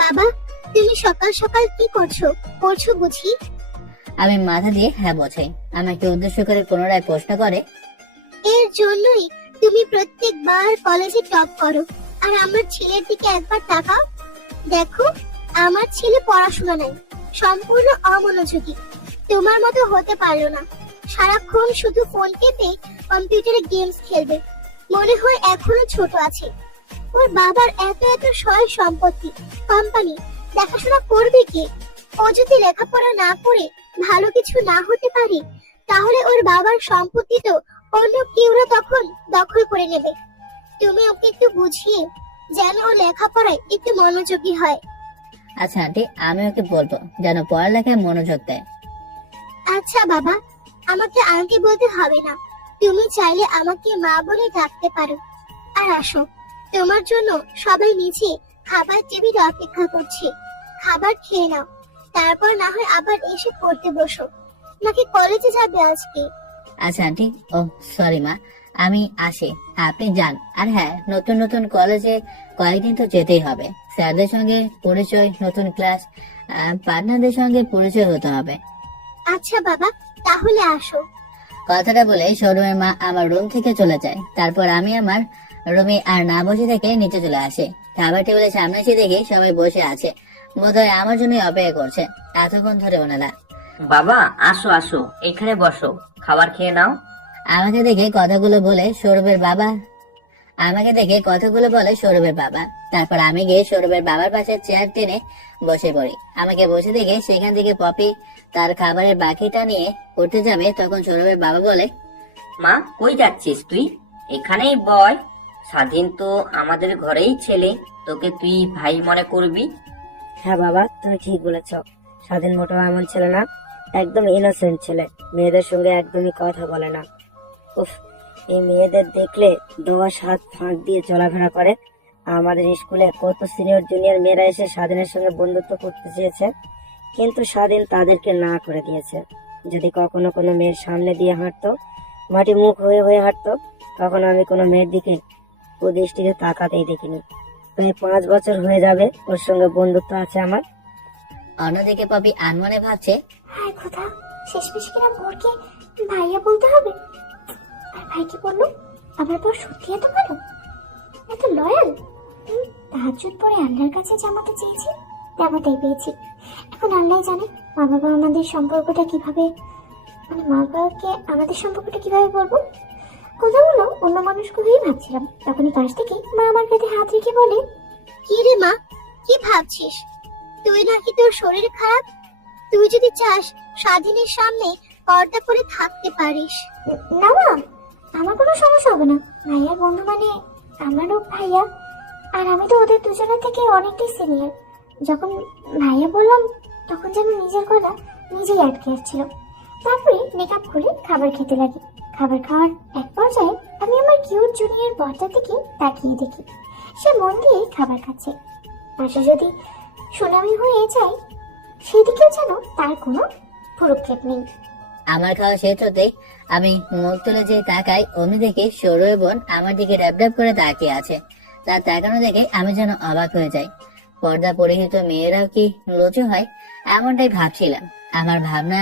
বাবা, তুমি সকাল সকাল কি করছো বুঝি? আমি মাথা দিয়ে হ্যাঁ বোঝাই। আমাকে উদ্দেশ্য করে পুনরায় প্রশ্ন করে, এর জন্যই তুমি প্রত্যেকবার কলেজে টপ করো, আর আমার ছেলের দিকে একবার তাকাও, দেখো আমার ছেলে পড়াশোনা নাই, সম্পূর্ণ অমনোযোগী, তোমার মতো হতে পারলো না, সারাক্ষণ শুধু ফোন টেপে কম্পিউটারে গেমস খেলবে, মনে হয় এখনো ছোট আছে। ওর বাবার এত এত সয় সম্পত্তি, কোম্পানি, দেখাশোনা করবে কে? ও যদি লেখাপড়া না করে ভালো কিছু না হতে পারে, তাহলে ওর বাবার সম্পত্তি তো অন্য কেউরা তখন দখল করে নেবে। তুমি ওকে একটু বুঝিয়ে যেন ও লেখাপড়ায় একটু মনোযোগী হয়। আচ্ছা আন্টি, আমি ওকে বলবো যেন পড়ালেখায় মনোযোগ দেয়। আচ্ছা বাবা, আমাকে আন্টি বলতে হবে না, তুমি চাইলে আমাকে মা বলে ডাকতে পারো। আর আসো, তোমার জন্য সবাই নিচে খাবার টেবিলে অপেক্ষা করছে। খাবার খেয়ে নাও, তারপর না হয় আবার এসে পড়তে বসো। নাকি কলেজে যাবে আজকে? আচ্ছা আন্টি, ও সরি মা, আমি আসি, আপনি যান। আর হ্যাঁ, নতুন নতুন কলেজে কয়েকদিন তো যেতেই হবে। স্যারদের সঙ্গে পরিচয়, নতুন ক্লাস, পার্টনারদের সঙ্গে পরিচয় হতে হবে। আচ্ছা বাবা, তাহলে আসো। কথাটা বলে শোরুমের মা আমার রুম থেকে চলে যায়। তারপর আমি আমার রুমে আর না বসে থেকে নিচে চলে আসি। খাবার টেবিলের সামনে এসে দেখি সবাই বসে আছে, বোধহয় আমার জন্য অপেক্ষা করছে এতক্ষণ ধরে ওনারা। বাবা আসো আসো, এখানে বসো, খাবার খেয়ে নাও। আমাকে দেখে কথাগুলো বলে সৌরভের বাবা। তারপর আমি গিয়ে সৌরভের বাবার পাশে চেয়ার টেনে বসে পড়ি। আমাকে বসে দেখে সেখান থেকে পপি তার খাবারের বাকিটা নিয়ে উঠতে যাবে, তখন সৌরভের বাবা বলে, মা কই যাচ্ছিস তুই? এখানেই বয়। স্বাধীন তো আমাদের ঘরেই ছেলে, তোকে তুই ভাই মনে করবি? হ্যাঁ বাবা, তুমি ঠিক বলেছ। স্বাধীন মোটেও এমন ছেলে না, একদম ইনোসেন্ট ছেলে। মেয়েদের সঙ্গে একদমই কথা বলে না। উফ, এই মেয়েদের দেখলে 10 হাত ফাঁক দিয়ে চলাফেরা করে। আমাদের স্কুলে কত সিনিয়র জুনিয়র মেয়েরা এসে স্বাধীনের সঙ্গে বন্ধুত্ব করতে চেয়েছে, কিন্তু স্বাধীন তাদেরকে না করে দিয়েছে। যদি কখনো কোনো মেয়ের সামনে দিয়ে হাঁটতো, মাটি মুখ হয়ে হয়ে হাঁটতো, তখন আমি কোনো মেয়ের দিকে ও দৃষ্টিতে তাকাতেই দেখিনি। প্রায় 5 বছর হয়ে যাবে ওর সঙ্গে বন্ধুত্ব আছে আমার। অন্যদিকে পপি আনমনে ভাবছে, হায় খোদা, শেষমেশ কিনা বোরকে ভাইয়া বলতে হবে। আর ভাই কি বললো? আমার বর সত্যি এত ভালো, এত লয়াল। তাহাজ্জুদ পরে আল্লাহর কাছে যেমনটা চেয়েছি তেমনটাই পেয়েছি। এখন আল্লাহ জানে মা বাবা আমাদের সম্পর্কটা কিভাবে, মা বাবাকে আমাদের সম্পর্কটা কিভাবে বলবো। কথাগুলো অন্য মানুষকে হয়েই ভাবছিলাম, তখনই পাশ থেকে মা আমার কাঁধে হাত রেখে বলে, কি রে মা, কি ভাবছিস? তুই নাকি তোর শরীর খারাপ? তুই যদি চাস স্বাধীনের সামনে পর্দা করে থাকতে পারিস। না মা, আমার কোনো সমস্যা হবে না। ভাইয়ার বন্ধু মানে আমারও ভাইয়া, আর আমি তো ওদের দুজনের থেকে অনেকটাই সিনিয়র। যখন ভাইয়া বললাম তখন যেন নিজের গলা নিজেই আটকে আসছিল। তারপরে মেকআপ করে খাবার খেতে লাগি। খাবার খাওয়ার এক পর্যায়ে আমি আমার কিউট জুনিয়র বরটার দিকে তাকিয়ে দেখি সে মন দিয়ে খাবার খাচ্ছে। পাশে যদি সুনামি হয়ে যায় সেদিকেও যেন তার কোনো ভ্রুক্ষেপ নেই। আমার খাওয়া শেষ হতেই আমি মুখ তুলে যে তাকাই, অমনি দেখি সৌরভ বোন আমার দিকে ড্যাব ড্যাব করে তাকিয়ে আছে। তার তাকানো দেখে আমি যেন অবাক হয়ে যাই। পর্দা পরিহিত মেয়েরাও কি লজ্জা হয়, এমনটাই ভাবছিলাম। আমার ভাবনা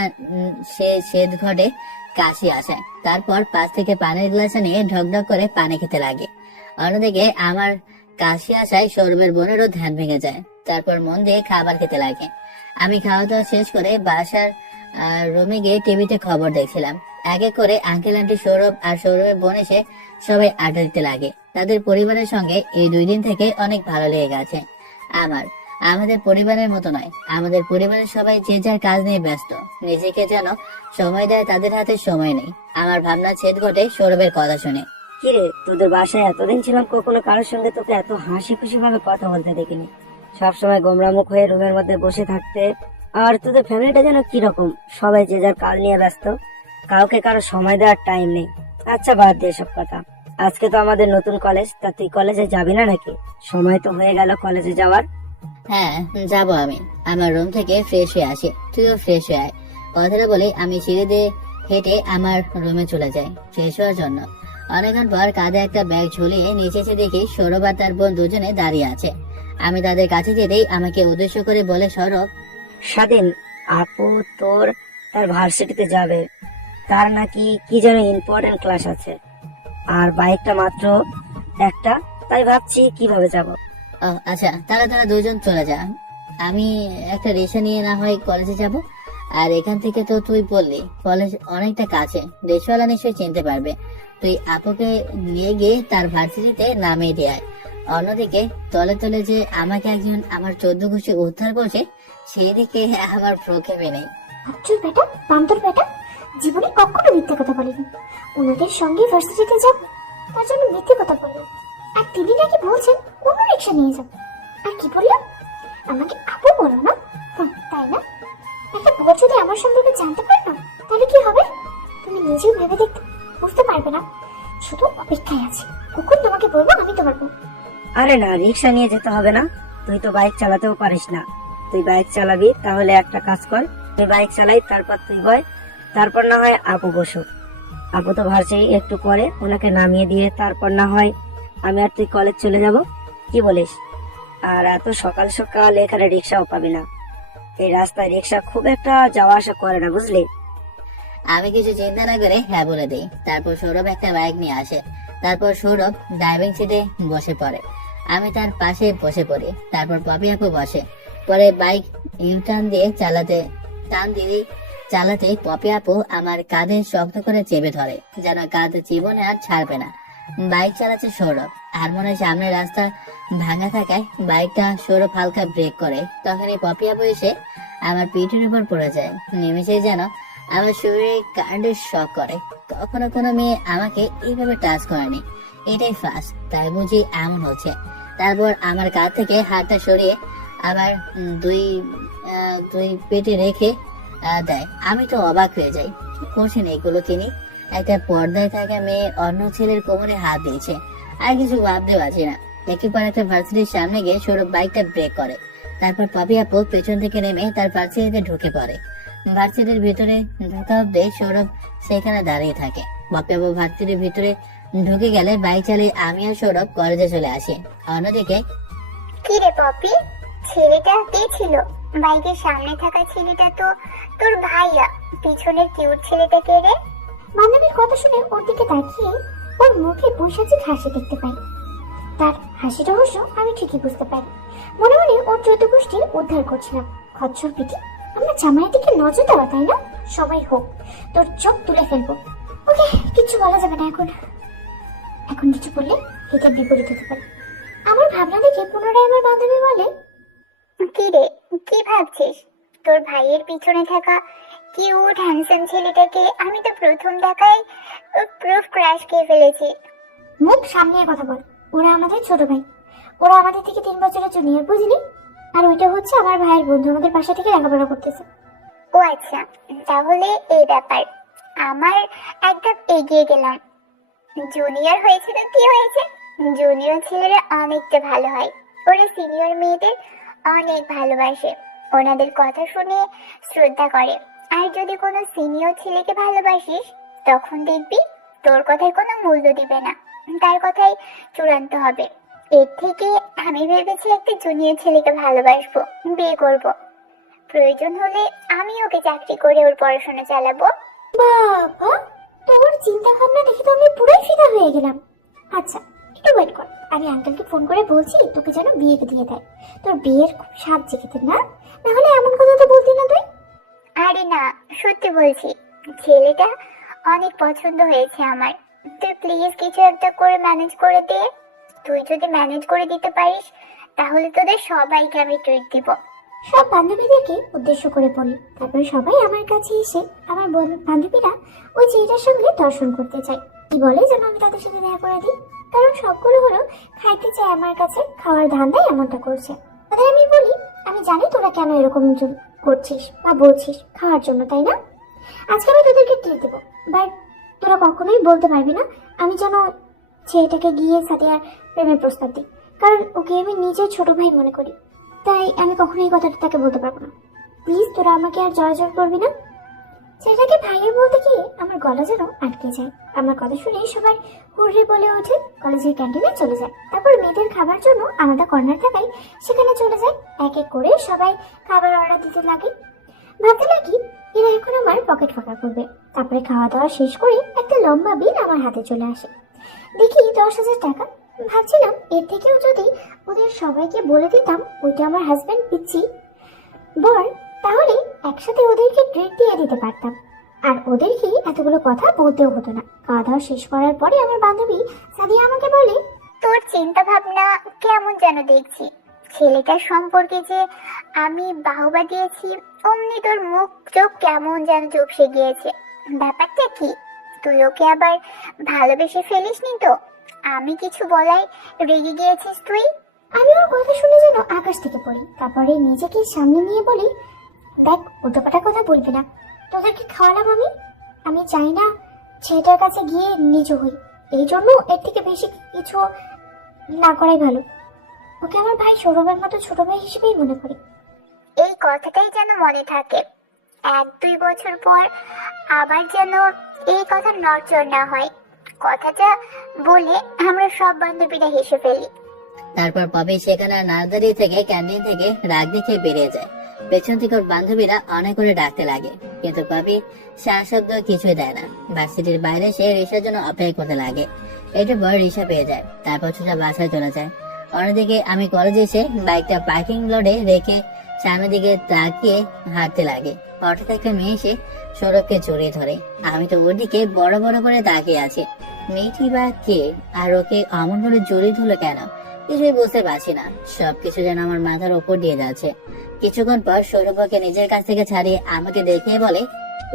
শেষ ঘটে কাশি আসে। তারপর পাশ থেকে পানির গ্লাস নিয়ে ঢকঢক করে পানি খেতে লাগে। অন্যদিকে আমার কাশি আসায় সৌরভের বোনেরও ধ্যান ভেঙে যায়। তারপর মন দিয়ে খাবার খেতে লাগে। আমি খাওয়া দাওয়া শেষ করে বাসার রুমে গিয়ে টিভিতে খবর দেখছিলাম। এক এক করে আঙ্কেল আন্টি সৌরভ আর সৌরভের বোন এসে সবাই আড্ডা দিতে লাগে। তাদের পরিবারের সঙ্গে এই 2 দিন থেকে অনেক ভালো লেগে গেছে। আমাদের পরিবারের মতো নয়। আমাদের পরিবারের সবাই যে যার কাজ নিয়ে ব্যস্ত, নিজেকে যেন সময় দেয় তাদের হাতে সময় নেই। আমার ভাবনা ছেদ ঘটে সৌরভের কথা শুনে। কিরে, তোদের বাসায় এতদিন ছিলাম, কখনো কারোর সঙ্গে তোকে এত হাসি খুশি ভাবে কথা বলতে দেখিনি। সবসময় গোমরা মুখ হয়ে রুমের মধ্যে বসে থাকতে। আর তোদের ফ্যামিলিটা যেন কিরকম, সবাই যে যার কাজ নিয়ে ব্যস্ত, কাউকে কারো সময় দেওয়ার টাইম নেই। আচ্ছা বাদ দিয়ে সব কথা, আজকে তো আমাদের নতুন কলেজ, তা তুই কলেজে যাবি না নাকি? সময় তো হয়ে গেল কলেজে যাওয়ার। হ্যাঁ যাবো, আমি আমার রুম থেকে ফ্রেশ হয়ে আসি, তুইও ফ্রেশ হয়ে আয়। কথাটা বলে আমি সিঁড়ি দিয়ে হেঁটে আমার রুমে চলে যাই ফ্রেশ হওয়ার জন্য। অনেকক্ষণ পর কাঁধে একটা ব্যাগ ঝুলিয়ে নিচে এসে দেখি সৌরভ আর তার বোন দুজনে দাঁড়িয়ে আছে। আমি তাদের কাছে যেতেই আমাকে উদ্দেশ্য করে বলে, সৌরভ, স্বাধীন আপু তার ভার্সিটিতে যাবে, তার নাকি কি যেন ইম্পর্টেন্ট ক্লাস আছে, আর বাইকটা মাত্র একটা, তাই ভাবছি কিভাবে যাব। ও আচ্ছা, তাহলে তারা দুজন চলে যা, আমি একটা রিক্সা নিয়ে না হয় কলেজে যাব। আর এখান থেকে তো তুই বললি কলেজ অনেকটা কাছে, রিক্সাওয়ালা নিশ্চয়ই চিনতে পারবে। তুই আপুকে নিয়ে গিয়ে তার ভার্সিটিতে নামিয়ে দিয়ে আয়। অন্যদিকে তলে তলে যে আমাকে একজন আমার 14 গোষ্ঠী উদ্ধার করছে সেই দিকে আমার প্রক্ষেপে নেই। চুপ বেটা, বান্দর বেটা, জীবনে কখনো মিথ্যে কথা বলিনি। ওনাদের সঙ্গে ভার্সিটিতে যাব, তার জন্য মিথ্যে কথা বললাম। আর তিনি নাকি বলছেন অন্য রিক্সা নিয়ে যাব। আর কি বললাম? আমাকে আপু বলো না? তাই না? একটা বর যদি আমার সম্পর্কে জানতে পারে না, তাহলে কি হবে? তুমি নিজেও ভেবে দেখতে, বুঝতে পারবে না। শুধু অপেক্ষায় আছি কখন তোমাকে বলবো আমি তোমার বউ। আরে না, রিক্সা নিয়ে যেতে হবে না। তুই তো বাইক চালাতেও পারিস না। তুই বাইক চালাবি, তাহলে একটা কাজ কর, তুই বাইক চালাই, তারপর তুই বয়, তারপর না হয় আপু বসো। আপু তো ভার্সিটি একটু পরে, ওনাকে নামিয়ে দিয়ে তারপর না হয় আমি আর তুই কলেজ চলে যাব। কি বলিস? আর এত সকাল সকাল এখানে রিক্সাও পাবি না। এই রাস্তায় রিক্সা খুব একটা যাওয়া আসা করে না, বুঝলি? আমি কিছু চিন্তা না করে হ্যাঁ বলে দিই। তারপর সৌরভ একটা বাইক নিয়ে আসে। তারপর সৌরভ ড্রাইভিং সিটে বসে পড়ে, আমি তার পাশে বসে পড়ি। তারপর পপি আপু বসে। পরে বাইক ইউটার্ন দিয়ে চালাতে পপি আপু আমার কাঁধে শক্ত করে চেপে ধরে, যেন কাঁধ জীবনে আর ছাড়বে না। বাইক চালাচ্ছে সৌরভ, আর মনে হয় সামনে রাস্তা ভাঙা থাকায় বাইকটা সৌরভ হালকা ব্রেক করে। তখনই পপি আপু এসে আমার পিঠের উপর পড়ে যায়। নিমেষেই যেন আমার শরীরে কারেন্টের শক করে। কখনো কোনো মেয়ে আমাকে এইভাবে টাচ করেনি, এটাই ফার্স্ট। তাই বুঝি এমন হচ্ছে। তারপর আমার কাঁধ থেকে হাতটা সরিয়ে আবার দুই পেটে রেখে দেয়। আমি তো অবাক হয়ে যাই, কি করছেন এগুলো তিনি? একটা পর্দায় থাকা মেয়ে অন্য ছেলের কোমরে হাত দিয়েছে, আর কিছু ভাবতে পারছি না। একটু পর একটা ভার্সিটির সামনে গিয়ে সৌরভ বাইকটা ব্রেক করে। তারপর পপি আপু পেছন থেকে নেমে তার ভার্সিটিতে ঢুকে পড়ে। ভার্সিটির ভিতরে ঢোকা অব্দি সৌরভ সেখানে দাঁড়িয়ে থাকে। পপি আপু ভার্সিটির ভিতরে ঢুকে গেলে বাইক চালিয়ে আমি আর সৌরভ কলেজে চলে আসি। অন্যদিকে কি রে পপি, ছেলেটা কে ছিল? বাইকের সামনে থাকা ছেলেটা তো তোর ভাইয়া, পিছনের কিউট ছেলেটা কে রে? বান্ধবীর কথা শুনে ওর দিকে তাকিয়ে ওর মুখে বৈশাচিক হাসি দেখতে পাই। তার হাসি রহস্য আমি ঠিকই বুঝতে পারি। মনে মনে ওর 14 গোষ্ঠীর উদ্ধার করছিলাম। খচ্চর পিটি, আমরা জামাইয়ের দিকে নজর দেওয়া, তাই না? সবাই হোক, তোর চোখ তুলে ফেলবো। ওকে, কিচ্ছু বলা যাবে না এখন কিছু বললে এটার বিপরীত হতে পারে। আমার ভাবনা দেখে পুনরায় আমার বান্ধবী বলে, কি রে, কি ভাবছিস? তোর ভাইয়ের পিছনে থাকা কিউট হ্যান্ডসাম ছেলেটাকে আমি তো প্রথম দেখায় প্রুফ ক্র্যাশ খেয়ে ফেলেছি। মুখ সামনে কথা বল। ওরা আমাদের ছোট ভাই, ওরা আমাদের থেকে 3 বছরের জুনিয়র, বুঝলি? আর ওইটা হচ্ছে আমার ভাইয়ের বন্ধু, আমাদের পাশে থেকে লেখাপড়া করতেছে। ও আচ্ছা, তাহলে এই ব্যাপার। আমার একদম এগিয়ে গেলাম। জুনিয়র হয়েছে তো কি হয়েছে? জুনিয়র ছেলেরা অনেকটা ভালো হয়। ওরা সিনিয়র মেয়েদের অনেক ভালোবাসে, ওনাদের কথা শুনে শ্রদ্ধা করে। আর যদি কোনো সিনিয়র ছেলেকে ভালোবাসিস, তখন দেখবি তোর কথায় কোনো মূল্য দিবে না, তার কথাই চূড়ান্ত হবে। এর থেকে আমি ভেবেছি একটা জুনিয়র ছেলেকে ভালোবাসবো, বিয়ে করব। প্রয়োজন হলে আমি ওকে চাকরি করে ওর পড়াশোনা চালাবো। বাবা, তোর চিন্তা ভাবনা দেখে তো আমি পুরোই ফিদা হয়ে গেলাম। আচ্ছা, একটু ওয়েট কর, আমি আঙ্কেলকে ফোন করে বলছি তোকে যেন বিয়ে দিয়ে দেয়। তোর বিয়ের খুব স্বাদ জেগেছে না? না হলে এমন কথা তো বলতি না তুই। আরে না, সত্যি বলছি, ছেলেটা অনেক পছন্দ হয়েছে আমার। তুই প্লিজ কিছু একটা করে ম্যানেজ করে দে। তুই যদি ম্যানেজ করে দিতে পারিস, তাহলে তোদের সবাইকে আমি ট্রিট দিব। সব বান্ধবীদেরকে উদ্দেশ্য করে বলি। তারপরে সবাই আমার কাছে এসে আমার বান্ধবীরা ওই ছেলেটার সঙ্গে দর্শন করতে চায়। কি বলে যেন আমি তাদের সাথে দেখা করে দিই, কারণ সবগুলো হলো খাইতে চায় আমার কাছে, খাওয়ার ধান্দায় এমনটা করছে। তাদের আমি বলি, আমি জানি তোরা কেন এরকম করছিস বা বলছিস, খাওয়ার জন্য, তাই না? আজকে আমি তোদেরকে ট্রিট দেবো, বাট তোরা কখনোই বলতে পারবি না আমি যেন ছেলেটাকে গিয়ে সাথে আর প্রেমের প্রস্তাব দিই, কারণ ওকে আমি নিজের ছোট ভাই মনে করি। তাই আমি কখনোই কথাটা তাকে বলতে পারবো না। প্লিজ তোরা আমাকে আর জড়াজড় করবি না। ছেলেটাকে ভাইয়ের বলতে গিয়ে আমার গলা যেন আটকে যায়। আমার কথা শুনে সবাই হুররে বলে ওঠে। কলেজের ক্যান্টিনে চলে যায়। তারপর মেয়েদের খাবার জন্য আলাদা কর্নার থাকায় সেখানে চলে যায়। এক এক করে সবাই খাবার অর্ডার দিতে লাগে। ভাবতে লাগি এরা এখন আমার পকেট ফাঁকা করবে। তারপরে খাওয়া দাওয়া শেষ করে একটা লম্বা বিল আমার হাতে চলে আসে। দেখি 10,000 টাকা। ভাবছিলাম এর থেকেও যদি ওদের সবাইকে বলে দিতাম ওইটা আমার হাজবেন্ড পিচ্ছি বর, তাহলে একসাথে ওদেরকে ট্রিট দিয়ে দিতে পারতাম, আর ওদেরকে এতগুলো কথা বলতেও হতো না। খাওয়া দাওয়া শেষ করার পরে আমার বান্ধবী সাদিয়া আমাকে বলে, তোর চিন্তা ভাবনা কেমন যেন দেখছি। ছেলেটার সম্পর্কে যে আমি বাহবা দিয়েছি, অমনি তোর মুখ চোখ কেমন যেন চুপসে গিয়েছে। ব্যাপারটা কি? তুই ওকে আবার ভালোবেসে ফেলিসনি তো? আমি কিছু বলাই রেগে গিয়েছিস তুই? আমি ওর কথা শুনে যেন আকাশ থেকে পড়ি, তারপরে নিজেকে সামনে নিয়ে বলি, দেখ উল্টোপাল্টা কথা বলবি না। তোদেরকে খাওয়ালাম আমি, আমি চাই না ছেলেটার কাছে গিয়ে নিজ হই। এই জন্য এর থেকে বেশি কিছু না করাই ভালো। ওকে আমার ভাই সৌরভের মতো ছোট ভাই হিসেবেই মনে করি। এই কথাটাই যেন মনে থাকে। 1-2 বছর পর আবার যেন এই কথা নড়চড় না হয়। কথাটা বলে আমরা সব বান্ধবীরা হেসে ফেলি। তারপর পপি সেখানে আর না দাঁড়িয়ে থেকে ক্যান্টিন থেকে রাগ দেখে বেরিয়ে যায়। পেছন থেকে ওর বান্ধবীরা অনেক করে ডাকতে লাগে, কিন্তু পপি শব্দ কিছুই দেয় না। ভার্সিটির বাইরে সে রিসার জন্য অপেক্ষা করতে লাগে। একটু পর রিসা পেয়ে যায়, তারপর সোজা বাসায় চলে যায়। অন্যদিকে আমি কলেজে এসে বাইকটা পার্কিং লটে রেখে সামনের দিকে তাকিয়ে হাঁটতে লাগে। হঠাৎ একটা মেয়ে এসে সৌরভকে জড়িয়ে ধরে। আমি তো ওর দিকে বড় বড় করে তাকিয়ে আছি। মেয়েটি বা কে, আর ওকে অমন করে জড়িয়ে ধরলো কেন, কিছুই বুঝতে পারছি না। সবকিছু যেন আমার মাথার উপর দিয়ে যাচ্ছে। কিছুক্ষণ পর সৌরভকে নিজের কাছ থেকে ছাড়িয়ে আমাকে দেখিয়ে বলে,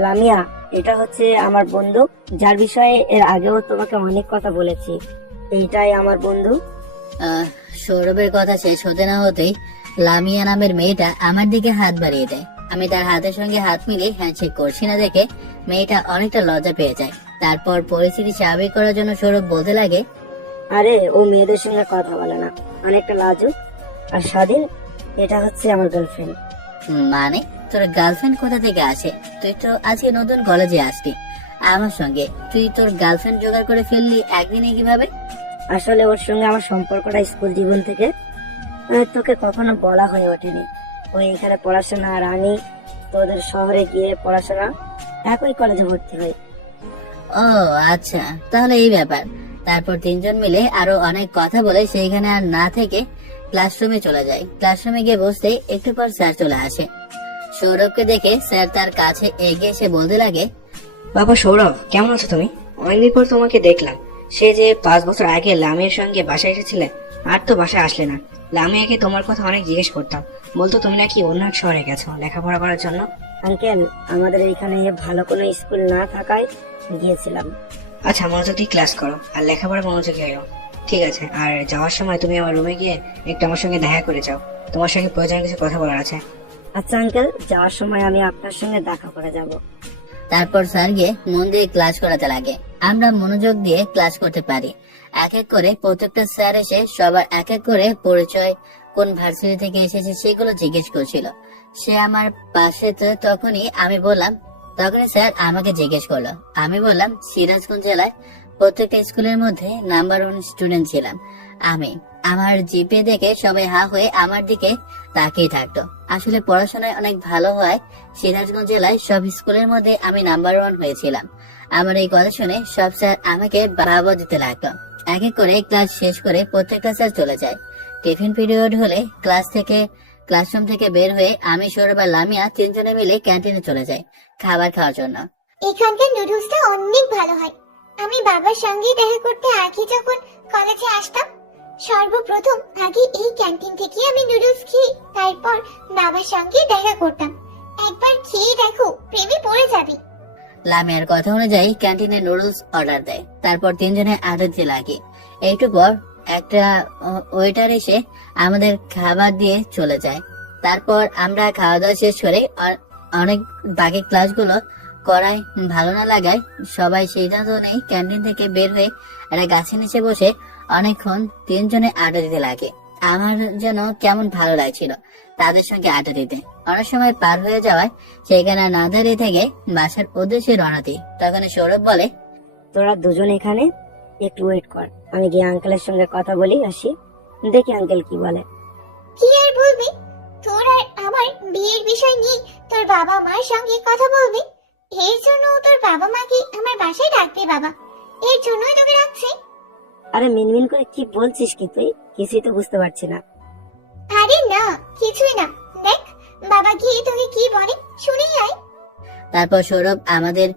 লামিয়া, এটা হচ্ছে আমার বন্ধু, যার বিষয়ে এর আগেও তোমাকে অনেক কথা বলেছি। এইটাই আমার বন্ধু। সৌরভের কথা শেষ হতে না হতেই লামিয়া নামের মেয়েটা আমার দিকে হাত বাড়িয়ে দেয়। আমি তার হাতের সঙ্গে হাত মিলিয়ে হ্যান্ডশেক করছি না দেখে মেয়েটা অনেকটা লজ্জা পেয়ে যায়। তারপর পরিস্থিতি স্বাভাবিক করার জন্য সৌরভ বলতে লাগে, আরে ও মেয়েদের সঙ্গে কথা বলে না, অনেকটা লাজুক আর স্বাধীন। এটা হচ্ছে আমার গার্লফ্রেন্ড। মানে তোর গার্লফ্রেন্ড কোথা থেকে আসে? তুই তো আজকে নতুন কলেজে আসলি আমার সঙ্গে, তুই তোর গার্লফ্রেন্ড জোগাড় করে ফেললি একদিনে কিভাবে? আসলে ওর সঙ্গে আমার সম্পর্কটা স্কুল জীবন থেকে তোকে কখনো বলা হয়ে ওঠেনি। ওই এখানে পড়াশোনা আর আমি তোদের শহরে গিয়ে পড়াশোনা একই কলেজে ভর্তি হই। ও আচ্ছা, তাহলে এই ব্যাপার। তারপর তিনজন মিলে আরো অনেক কথা বলে সেইখানে আর না থেকে ক্লাসরুমে চলে যায়। ক্লাসরুমে গিয়ে বসতে একটু পর স্যার চলে আসে। সৌরভকে দেখে স্যার তার কাছে এগিয়ে এসে বলতে লাগে, বাবা সৌরভ, কেমন আছো তুমি? অনেকদিন পর তোমাকে দেখলাম। সে যে 5 বছর আগে লামিয়ার সঙ্গে বাসায় এসেছিলে, আর তো বাসায় আসলে না। লামিয়াকে তোমার কথা অনেক জিজ্ঞেস করতাম, বলতো তুমি নাকি অন্য এক শহরে গেছো লেখাপড়া করার জন্য। আঙ্কেল, আমাদের এখানে ভালো কোনো স্কুল না থাকায় গিয়েছিলাম। আচ্ছা, মনোযোগ দিয়ে ক্লাস করো আর লেখাপড়া মনোযোগী হও, ঠিক আছে? আর যাওয়ার সময় তুমি আমার রুমে গিয়ে একটু আমার সঙ্গে দেখা করে যাও, তোমার সঙ্গে প্রয়োজনীয় কিছু কথা বলার আছে। আচ্ছা আঙ্কেল, যাওয়ার সময় আমি আপনার সঙ্গে দেখা করে যাব। তারপর স্যার গিয়ে মন দিয়ে ক্লাস করাতে লাগে। আমরা মনোযোগ দিয়ে ক্লাস করতে পারি। এক এক করে প্রত্যেকটা স্যার এসে সবার এক এক করে পরিচয়, কোন ভার্সিটি থেকে এসেছে সেগুলো জিজ্ঞেস করছিল। সে আমার পাশে, তো তখনই স্যার আমাকে জিজ্ঞেস করলো। আমি বললাম সিরাজগঞ্জ জেলায় প্রত্যেকটা স্কুলের মধ্যে নাম্বার 1 স্টুডেন্ট ছিলাম আমি। আমার জিপে দেখে সবাই হা হয়ে আমার দিকে তাকিয়ে থাকতো। আসলে পড়াশোনায় অনেক ভালো হয় সিরাজগঞ্জ জেলায় সব স্কুলের মধ্যে আমি নাম্বার 1 হয়েছিলাম। আমার এই কথা শুনে সব স্যার আমাকে বাবা দিতে লাগলো। এক এক করে ক্লাস শেষ করে প্রত্যেকটা স্যার চলে যায়। টিফিন পিরিয়ড হলে ক্লাসরুম থেকে বের হয়ে আমি, সৌরভ আর লামিয়া তিনজনে মিলে ক্যান্টিনে চলে যাই খাবার খাওয়ার জন্য। এখানকার নুডলসটা অনেক ভালো হয়। আমি বাবার সঙ্গে দেখা করতে আগে যখন কলেজে আসতাম, সর্বপ্রথম আগে এই ক্যান্টিন থেকে আমি নুডলস খেয়ে তারপর বাবার সঙ্গে দেখা করতাম। একবার খেয়ে দেখো, প্রেমে পড়ে যাবে। লামিয়ার কথা অনুযায়ী ক্যান্টিনে নুডলস অর্ডার দেয়। তারপর তিনজনে আড্ডা দিতে লাগে। একটু পর একটা ওয়েটার এসে আমাদের খাবার দিয়ে চলে যায়। তারপর আমরা খাওয়া দাওয়া শেষ করে অনেক বাকি ক্লাসগুলো করায় ভালো না লাগায় সবাই সিদ্ধান্ত নেই ক্যান্টিন থেকে বের হয়ে একটা গাছের নিচে বসে অনেকক্ষণ তিনজনে আড্ডা দিতে লাগে। আমার যেন কেমন ভালো লাগছিল তাদের সঙ্গে আড্ডা দিতে। অনেক সময় পার হয়ে যাওয়ায় সেখানে না দাঁড়িয়ে থেকে বাসার উদ্দেশ্যে রওনা দিই। তখন সৌরভ বলে, তোরা দুজন এখানে একটু ওয়েট কর, আমি গিয়ে আঙ্কেলের সঙ্গে কথা বলি আসি, দেখি আঙ্কেল কি বলে। কি আর বলবি? তোর আর আমার বিয়ের বিষয় নিয়ে তোর বাবা মার সঙ্গে কথা বলবি। এর জন্য তোর বাবা মাকে আমার বাসায় ডাকবে বাবা, এর জন্যই তোকে রাখছে। আরে মিনমিন করে কি বলছিস কি তুই? কিছুই তো বুঝতে পারছি না। আরে না, কিছুই না। দেখ বাবা গিয়ে তোকে কি বলে শুনেই আয়। তারপর সৌরভ আমাদের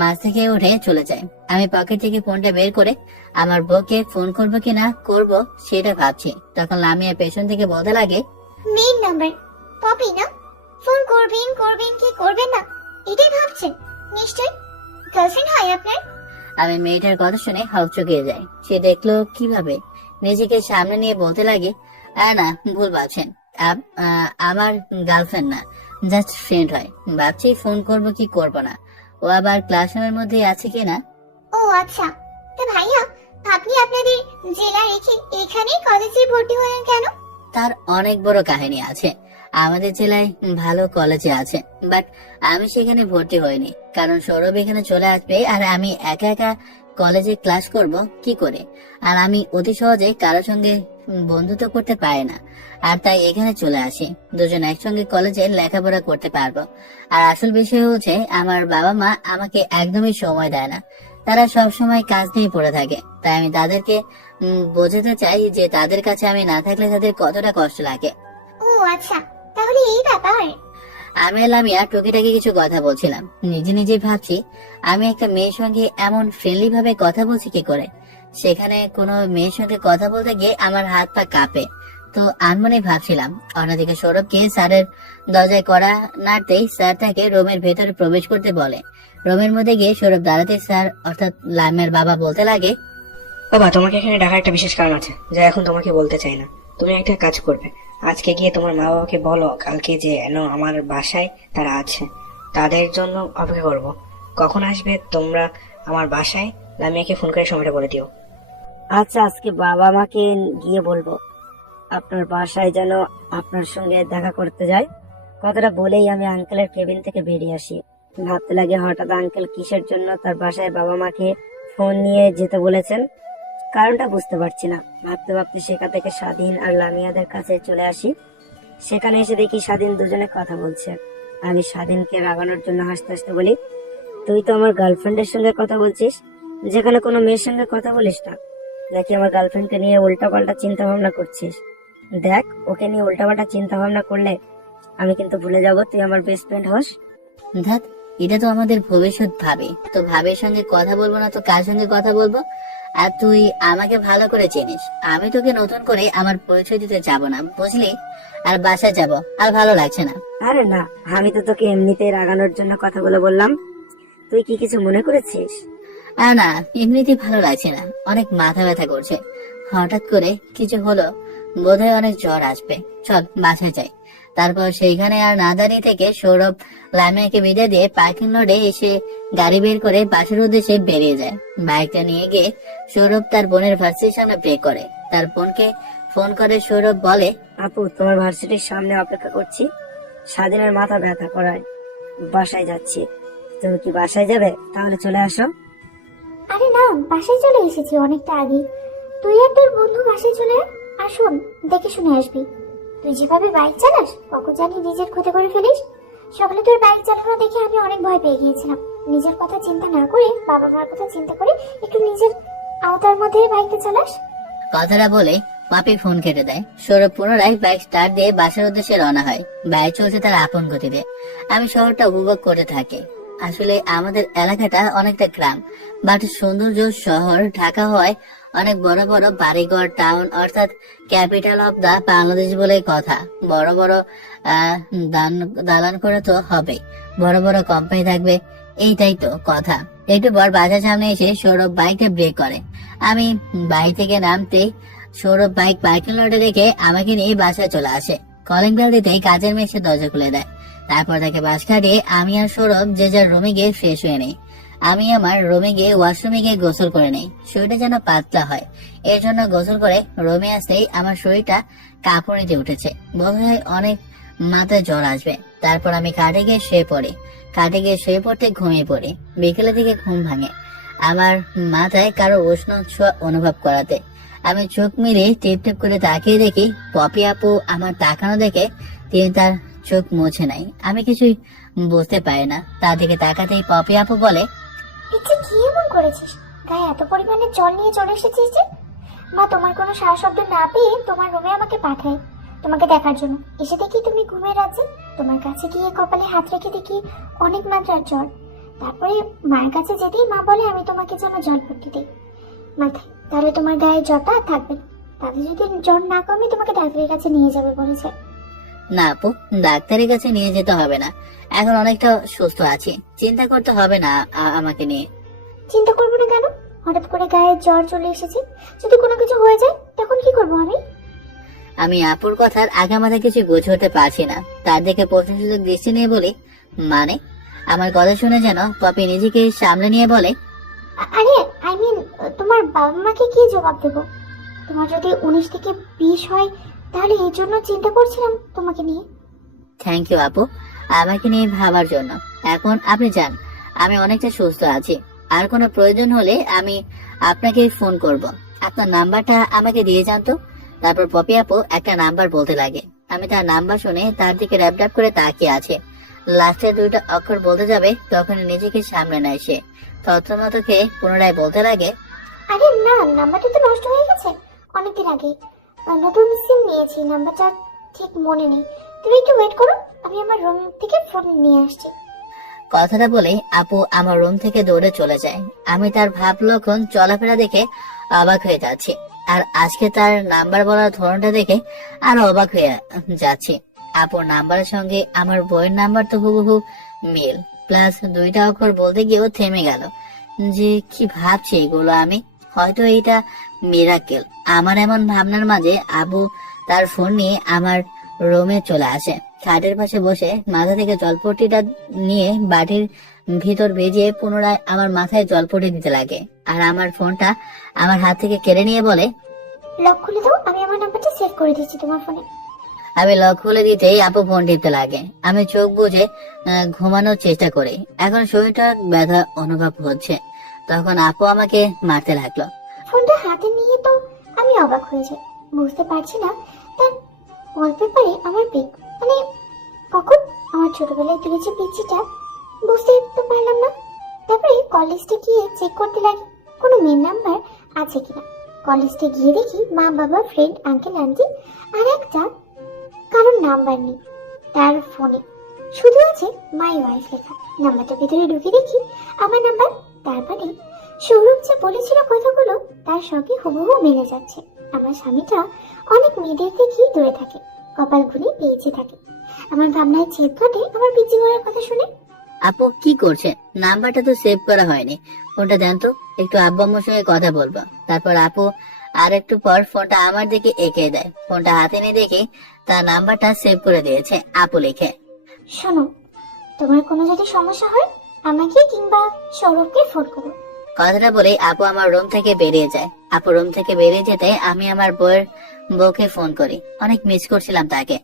মাঝ থেকে উঠে চলে যায়। আমি পকেট থেকে ফোনটা বের করে আমার বউকে ফোন করবো কিনা করব সেটা ভাবছি, তখন লামিয়া পেছন থেকে বলতে লাগে, মেইন নাম্বার পপি না, ফোন করবেন করবেন কি করবেন না এটাই ভাবছেন নিশ্চয়। গার্লফ্রেন্ড হয় আপনার? আমি মেয়েটার কথা শুনে হকচকিয়ে যাই। সে দেখলো কিভাবে, নিজেকে সামনে নিয়ে বলতে লাগে, না ভুল ভাবছেন, আমার গার্লফ্রেন্ড না, জাস্ট ফ্রেন্ড হয়। ভাবছি ফোন করব কি করব না, ও আবার ক্লাসরুমের মধ্যে আছে কিনা। ও আচ্ছা, তা ভাইয়া আপনি আপনাদের জেলা রেখে এখানেই কলেজে ভর্তি হলেন কেন? তার অনেক বড় কাহিনী আছে। আমাদের জেলায় ভালো কলেজে আছে, বাট আমি সেখানে ভর্তি হইনি, কারণ সৌরভ এখানে চলে আসবে আর আমি একা একা কলেজে ক্লাস করব কি করে। আর আমি অতি সহজে কারোর সঙ্গে বন্ধুত্ব করতে পারি না, আর তাই এখানে চলে আসি। দুজন একসঙ্গে কলেজে লেখাপড়া করতে পারবো। আর আসল বিষয় হচ্ছে আমার বাবা মা আমাকে একদমই সময় দেয় না, তারা সব সময় কাজ নিয়ে পড়ে থাকে। তাই আমি তাদেরকে বোঝাতে চাই যে তাদের কাছে আমি না থাকলে তাদের কতটা কষ্ট লাগে। ও আচ্ছা, তাহলে এই ব্যাপার। আমি লামিয়া টুকিটাকি কিছু কথা বলছিলাম, নিজে নিজে ভাবছি আমি একটা মেয়ের সঙ্গে এমন ফ্রেন্ডলি ভাবে কথা বলছি কি করে। সেখানে কোনো মেয়ের সঙ্গে কথা বলতে গিয়ে আমার হাত পা কাঁপে। তো আনমনে ভাবছিলাম। অন্যদিকে সৌরভকে স্যারের দরজায় কড়া নাড়তেই স্যার তাকে রুমের ভেতরে প্রবেশ করতে বলে। রুমের মধ্যে গিয়ে সৌরভ দাঁড়াতে স্যার অর্থাৎ লামিয়ার বাবা বলতে লাগে, বাবা, তোমাকে এখানে ডাকার একটা বিশেষ কারণ আছে, যা এখন তোমাকে বলতে চাই না। তুমি একটা কাজ করবে, আজকে গিয়ে তোমার মা বাবাকে বলো কালকে যে আমার বাসায় তারা আছে, তাদের জন্য অপেক্ষা করব। কখন আসবে তোমরা আমার বাসায়, লামিয়াকে ফোন করে সময়টা বলে দিও। আচ্ছা, আজকে বাবা মাকে গিয়ে বলবো আপনার বাসায় যেন আপনার সঙ্গে দেখা করতে যায়। কথাটা বলেই আমি আঙ্কেলের কেবিন থেকে বেরিয়ে আসি। ভাবতে লাগে হঠাৎ আঙ্কেল কিসের জন্য তার বাসায় বাবা মাকে ফোন নিয়ে যেতে বলেছেন, কারণটা বুঝতে পারছি না। ভাবতে ভাবতে সেখান থেকে স্বাধীন আর লামিয়াদের কাছে চলে আসি। সেখানে এসে দেখি স্বাধীন দুজনে কথা বলছে। আমি স্বাধীনকে রাগানোর জন্য হাসতে হাসতে বলি, তুই তো আমার গার্লফ্রেন্ডের সঙ্গে কথা বলছিস, যেখানে কোনো মেয়ের সঙ্গে কথা বলিস না। দেখি আমার গার্লফ্রেন্ডকে নিয়ে উল্টাপাল্টা চিন্তা ভাবনা করছিস। দেখ, ওকে নিয়ে উল্টাপাল্টা চিন্তা ভাবনা করলে আমি কিন্তু ভুলে যাব তুই আমার বেস্ট ফ্রেন্ড হস। ধ্যাৎ, এটা তো আমাদের ভবিষ্যৎ ভাবি, তো ভাবির সঙ্গে কথা বলবো না তো কার সঙ্গে কথা বলবো। আর তুই আমাকে ভালো করে চিনিস, আমি তোকে নতুন করে আমার পরিচয় দিতে যাব না, বুঝলি। আর বাসায় যাব, আর ভালো লাগছে না। আরে না, আমি তো তোকে এমনিতেই রাগানোর জন্য কথাগুলো বললাম, তুই কি কিছু মনে করেছিস? আর না, এমনিতেই ভালো লাগছে না, অনেক মাথা ব্যথা করছে। হঠাৎ করে কিছু হলো, বোধহয় অনেক জ্বর আসবে, চল বাসায় যাই। তারপর সেইখানে আর না দাঁড়িয়ে থেকে সৌরভ লামিয়াকে বিদায় দিয়ে পার্কিং লটে এসে গাড়ি বের করে বাসার উদ্দেশ্যে বেরিয়ে যায়। বাইকটা নিয়ে গিয়ে সৌরভ তার বোনের ভার্সিটির সামনে ব্রেক করে। তার বোনকে ফোন করে সৌরভ বলে, আপু, তোমার ভার্সিটির সামনে অপেক্ষা করছি, স্বাধীনের মাথা ব্যথা করায় বাসায় যাচ্ছি। তুমি কি বাসায় যাবে? তাহলে চলে আসো। আরে না, বাসায় চলে এসেছি অনেকটা আগে। তুই আর তোর বন্ধু বাসায় চলে আয়। আর শোন, দেখে শুনে আসবি। তুই যেভাবে বাইক চালাস, কখন জানি নিজের ক্ষতি করে ফেলিস। সকালে তোর বাইক চালানো দেখে আমি অনেক ভয় পেয়ে গিয়েছিলাম। নিজের কথা চিন্তা না করে বাবা মার কথা চিন্তা করে একটু নিজের আওতার মধ্যে বাইকটা চালাস। কথাটা বলে পাপি ফোন কেটে দেয়। সৌরভ পুনরায় বাইক স্টার্ট দিয়ে বাসার উদ্দেশ্যে রওনা হয়। বাইক চলছে তার আপন গতিতে। আমি শহরটা উপভোগ করতে থাকি। আসলে আমাদের এলাকাটা অনেকটা গ্রাম, বাট সৌন্দর্য শহর ঢাকা হয় অনেক বড় বড় বাড়িঘর, টাউন অর্থাৎ ক্যাপিটাল অফ দা বাংলাদেশ বলে কথা। বড় বড় দালান করে তো হবে, বড় বড় কোম্পানি থাকবে, এইটাই তো কথা। একটু পর বাসার সামনে এসে সৌরভ বাইকটা ব্রেক করে। আমি বাইক থেকে নামতেই সৌরভ বাইক পার্কিং লটে রেখে আমাকে নিয়ে বাসায় চলে আসে। কলিং বেল দিতেই কাজের মেয়ে এসে দরজা খুলে দেয়। তারপর তাকে বাস খাটিয়ে আমি আর সৌরভ যে যার রুমে গিয়ে ফ্রেশ হয়ে নেই। আমি আমার রুমে গিয়ে ওয়াশরুমে গিয়ে গোসল করে নেই, শরীরটা যেন পাতলা হয়। এর জন্য গোসল করে রুমে আসতেই আমার শরীরটা কাঁপুনিতে উঠেছে, বোধহয় অনেক মাথায় জ্বর আসবে। তারপর আমি খাটে গিয়ে শুয়ে পড়ি। খাটে গিয়ে শুয়ে পড়তে ঘুমিয়ে পড়ি। বিকেলের দিকে ঘুম ভাঙে আমার মাথায় কারো উষ্ণ ছোঁয়া অনুভব করাতে। আমি চোখ মিলিয়ে টিপ টিপ করে তাকিয়ে দেখি পপি আপু আমার তাকানো দেখে তিনি তার চোখ মুছে নাই। আমি কিছুই বুঝতে পারি না। তার দিকে তাকাতেই পপি আপু বলে, পিছে কি এমন করেছিস? গায়ে এত পরিমাণে জল নিয়ে চলে এসেছিস যে? মা তোমার কোনো সারা শব্দ না পেয়ে তোমার রুমে আমাকে পাঠায়। তোমাকে দেখার জন্য। এসে দেখি তুমি ঘুমের রাজ্যে। তোমার কাছে গিয়ে কপালে হাত রেখে দেখি অনেক মাত্রার জ্বর। তারপরে মায়ের কাছে যেতেই মা বলে আমি তোমাকে যেন জলপট্টি দিই মাথায়, তাহলে তোমার গায়ে জ্বরটা আর থাকবে না। তাতে যদি জ্বর না কমে তোমাকে ডাক্তারের কাছে নিয়ে যাবে বলেছে। না আপু, ডাক্তারের কাছে নিয়ে যেতে হবে না, এখন অনেকটা সুস্থ আছি, চিন্তা করতে হবে না আমাকে নিয়ে। চিন্তা করবো না কেন? হঠাৎ করে গায়ে জ্বর চলে এসেছে, যদি কোনো কিছু হয়ে যায় তখন কি করবো আমি? আমি আপুর কথার আগামাথা কিছু বুঝে উঠতে পারছি না। তার দিকে প্রশ্নসূচক দৃষ্টি নিয়ে বলি, মানে? আমার কথা শুনে যেন পপি নিজেকে সামলে নিয়ে বলে, আরে আই মিন, তোমার বাবা মাকে কি জবাব দেবো? তোমার যদি 19 থেকে 20 হয় তাহলে এই জন্য চিন্তা করছিলাম তোমাকে নিয়ে। থ্যাংক ইউ আপু আমাকে নিয়ে ভাবার জন্য। এখন আপনি যান, আমি অনেকটা সুস্থ আছি। আর কোনো প্রয়োজন হলে আমি আপনাকে ফোন করব। আপনার নাম্বারটা আমাকে দিয়ে যান তো। তারপর পপি আপু একটা নাম্বার বলতে লাগে। আমি তার নাম্বার শুনে তার দিকে র্যাপডাপ করে তাকিয়ে আছে। লাস্টের 2টা অক্ষর বলতে যাবে তখন নিজেকে সামনে নেয় সে। তথ্যমতো খেয়ে পুনরায় বলতে লাগে, আরে না, নাম্বারটা তো নষ্ট হয়ে গেছে অনেকদিন আগে। নতুন সিম নিয়েছি, নাম্বারটা ঠিক মনে নেই। তুমি একটু ওয়েট করো, আমি আমার রুম থেকে ফোন নিয়ে আসছি। কথাটা বলে আপু আমার রুম থেকে দৌড়ে চলে যায়। আমি তার ভাব লক্ষণ চলাফেরা দেখে অবাক হয়ে যাচ্ছি, আর আজকে তার নাম্বার বলার ধরনটা দেখে আরো অবাক হয়ে যাচ্ছি। আপুর নাম্বারের সঙ্গে আমার বইয়ের নাম্বার তো হুবহু মিল, প্লাস 2টা অক্ষর বলতে গিয়েও থেমে গেল। যে কি ভাবছি এগুলো আমি, হয়তো এইটা মিরাকেল। আমার এমন ভাবনার মাঝে আবু তার ফোন নিয়ে আমার রুমে চলে আসে। খাটের পাশে বসে মাথা থেকে জলপট্টিটা নিয়ে বাটির ভিতর ভেজিয়ে পুনরায় আমার মাথায় জলপট্টি দিতে লাগে, আর আমার ফোনটা আমার হাত থেকে কেড়ে নিয়ে বলে, লক খুলে দাও, আমি আমার নাম্বারটা সেভ করে দিচ্ছি তোমার ফোনে। আমি লক খুলে দিতেই আপু ফোন টিপতে লাগে। আমি চোখ বুজে ঘুমানোর চেষ্টা করি। এখন শরীরটা ব্যথা অনুভব হচ্ছে। তখন আপু আমাকে মারতে লাগলো। ফোনটা হাতে নিয়ে তো আমি অবাক হয়ে যাই, বুঝতে পারছি না তার ওয়ালপেপারে আমার পিক, মানে কখন আমার ছোটবেলায় তুলেছে পিকচিটা, বুঝতে তো পারলাম না। তারপরে কল লিস্টে গিয়ে চেক করতে লাগি কোনো মেয়ের নাম্বার আছে কিনা। কল লিস্টে গিয়ে দেখি মা, বাবা, ফ্রেন্ড, আঙ্কেল, আন্টি আর একটা কারোর নাম্বার নেই তার ফোনে, শুধু আছে মাই ওয়াইফ লেখা। নাম্বারটা ভিতরে ঢুকে দেখি আমার নাম্বার। তারপরে সৌরভ যে বলেছিল কথাগুলো তার সবই হুবহু মেনে যাচ্ছে। আমার স্বামীটা অনেক মেয়েদের থেকেই দূরে থাকে, কপাল গুনে পেয়েছে থাকে। আমার ভাবনায় ছেদ ঘটে আমার পিচি বলার কথা শুনে। আপু কি করছে? নাম্বারটা তো সেভ করা হয়নি, ফোনটা দেন তো, একটু আব্বু আম্মুর সঙ্গে কথা বলবো। তারপর আপু আর একটু পর ফোনটা আমার দিকে এগিয়ে দেয়। ফোনটা হাতে নিয়ে দেখি তার নাম্বারটা সেভ করে দিয়েছে আপু লিখে। শোনো, তোমার কোনো যদি সমস্যা হয় আমাকে কিংবা সৌরভকে ফোন করো। কথাটা বলে আপু আমার রুম থেকে বেরিয়ে যায়। আপু রুম থেকে বেরিয়ে যেতে আমি আমার বউকে ফোন করি। অনেক মিস করছিলাম তাকে,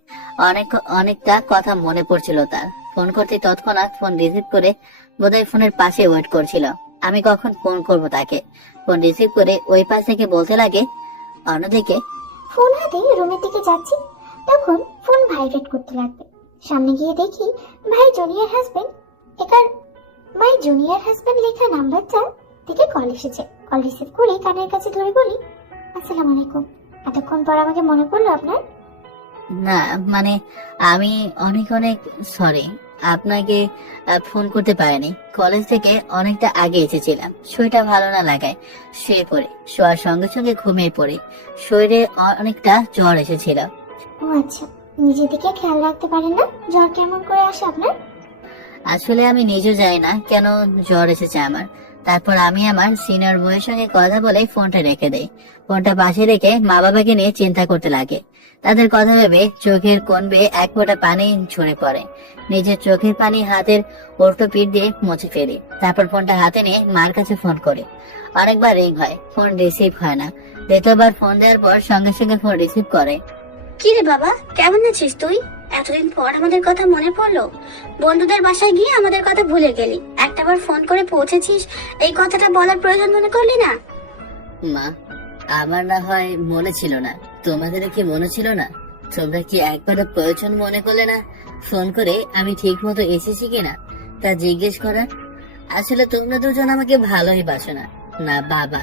অনেকটা কথা মনে পড়ছিল তার। ফোন করতে তৎক্ষণাৎ ফোন রিসিভ করে বোধহয় ফোনের পাশে ওয়েট করছিল আমি কখন ফোন করব তাকে। ফোন রিসিভ করে ওই পাশ থেকে বলতে লাগে, অন্যদিকে ফোন হাতে রুমের দিকে যাচ্ছি, তখন ফোন ভাইব্রেট করতে লাগবে। সামনে গিয়ে দেখি ভাই জুনিয়র হাজবেন্ড, একার মাই জুনিয়র হাজবেন্ড লেখা নাম্বারটা থেকে কল এসেছে। কল রিসিভ করে কানের কাছে ধরে বলি, আসসালামু আলাইকুম। এতক্ষণ পর আমাকে মনে পড়লো আপনার? না মানে আমি অনেক অনেক সরি, আপনাকে ফোন করতে পারিনি। কলেজ থেকে অনেকটা আগে এসেছিলাম, শরীরটা ভালো না লাগায় শুয়ে পড়ে, শোয়ার সঙ্গে সঙ্গে ঘুমিয়ে পড়ি। শরীরে অনেকটা জ্বর এসেছিল। ও আচ্ছা, নিজের দিকে খেয়াল রাখতে পারেন না? জ্বর কেমন করে আসে আপনার? আসলে আমি নিজেও জানি না কেন জ্বর এসেছে আমার। তারপর আমি আমার সিনিয়র বউয়ের সঙ্গে কথা বলে ফোনটা রেখে দেই। ফোনটা পাশে রেখে মা বাবাকে নিয়ে চিন্তা করতে লাগে। তাদের কথা ভেবে চোখের কোণ বেয়ে এক ফোঁটা পানি ঝরে পড়ে। নিজের চোখের পানি হাতের উল্টো পিঠ দিয়ে মুছে ফেলি। তারপর ফোনটা হাতে নিয়ে মার কাছে ফোন করি। অনেকবার রিং হয়, ফোন রিসিভ হয় না। দ্বিতীয়বার ফোন দেওয়ার পর সঙ্গে সঙ্গে ফোন রিসিভ করে। কি রে বাবা, কেমন আছিস তুই? এতদিন পর আমাদের কথা মনে পড়লো। বন্ধুদের বাসায় গিয়ে আমাদের কথা ভুলে গেলি, একটাবার ফোন করে পৌঁছেছিস, এই কথাটা বলার প্রয়োজন মনে করলি না? মা, আমার না হয় মনে ছিল না, তোমাদের কি মনে ছিল না? তোমরা কি একবারও প্রয়োজন মনে করলে না ফোন করে আমি ঠিক মতো এসেছি কিনা তা জিজ্ঞেস করার? আসলে তোমরা দুজন আমাকে ভালোই বাসো না, না বাবা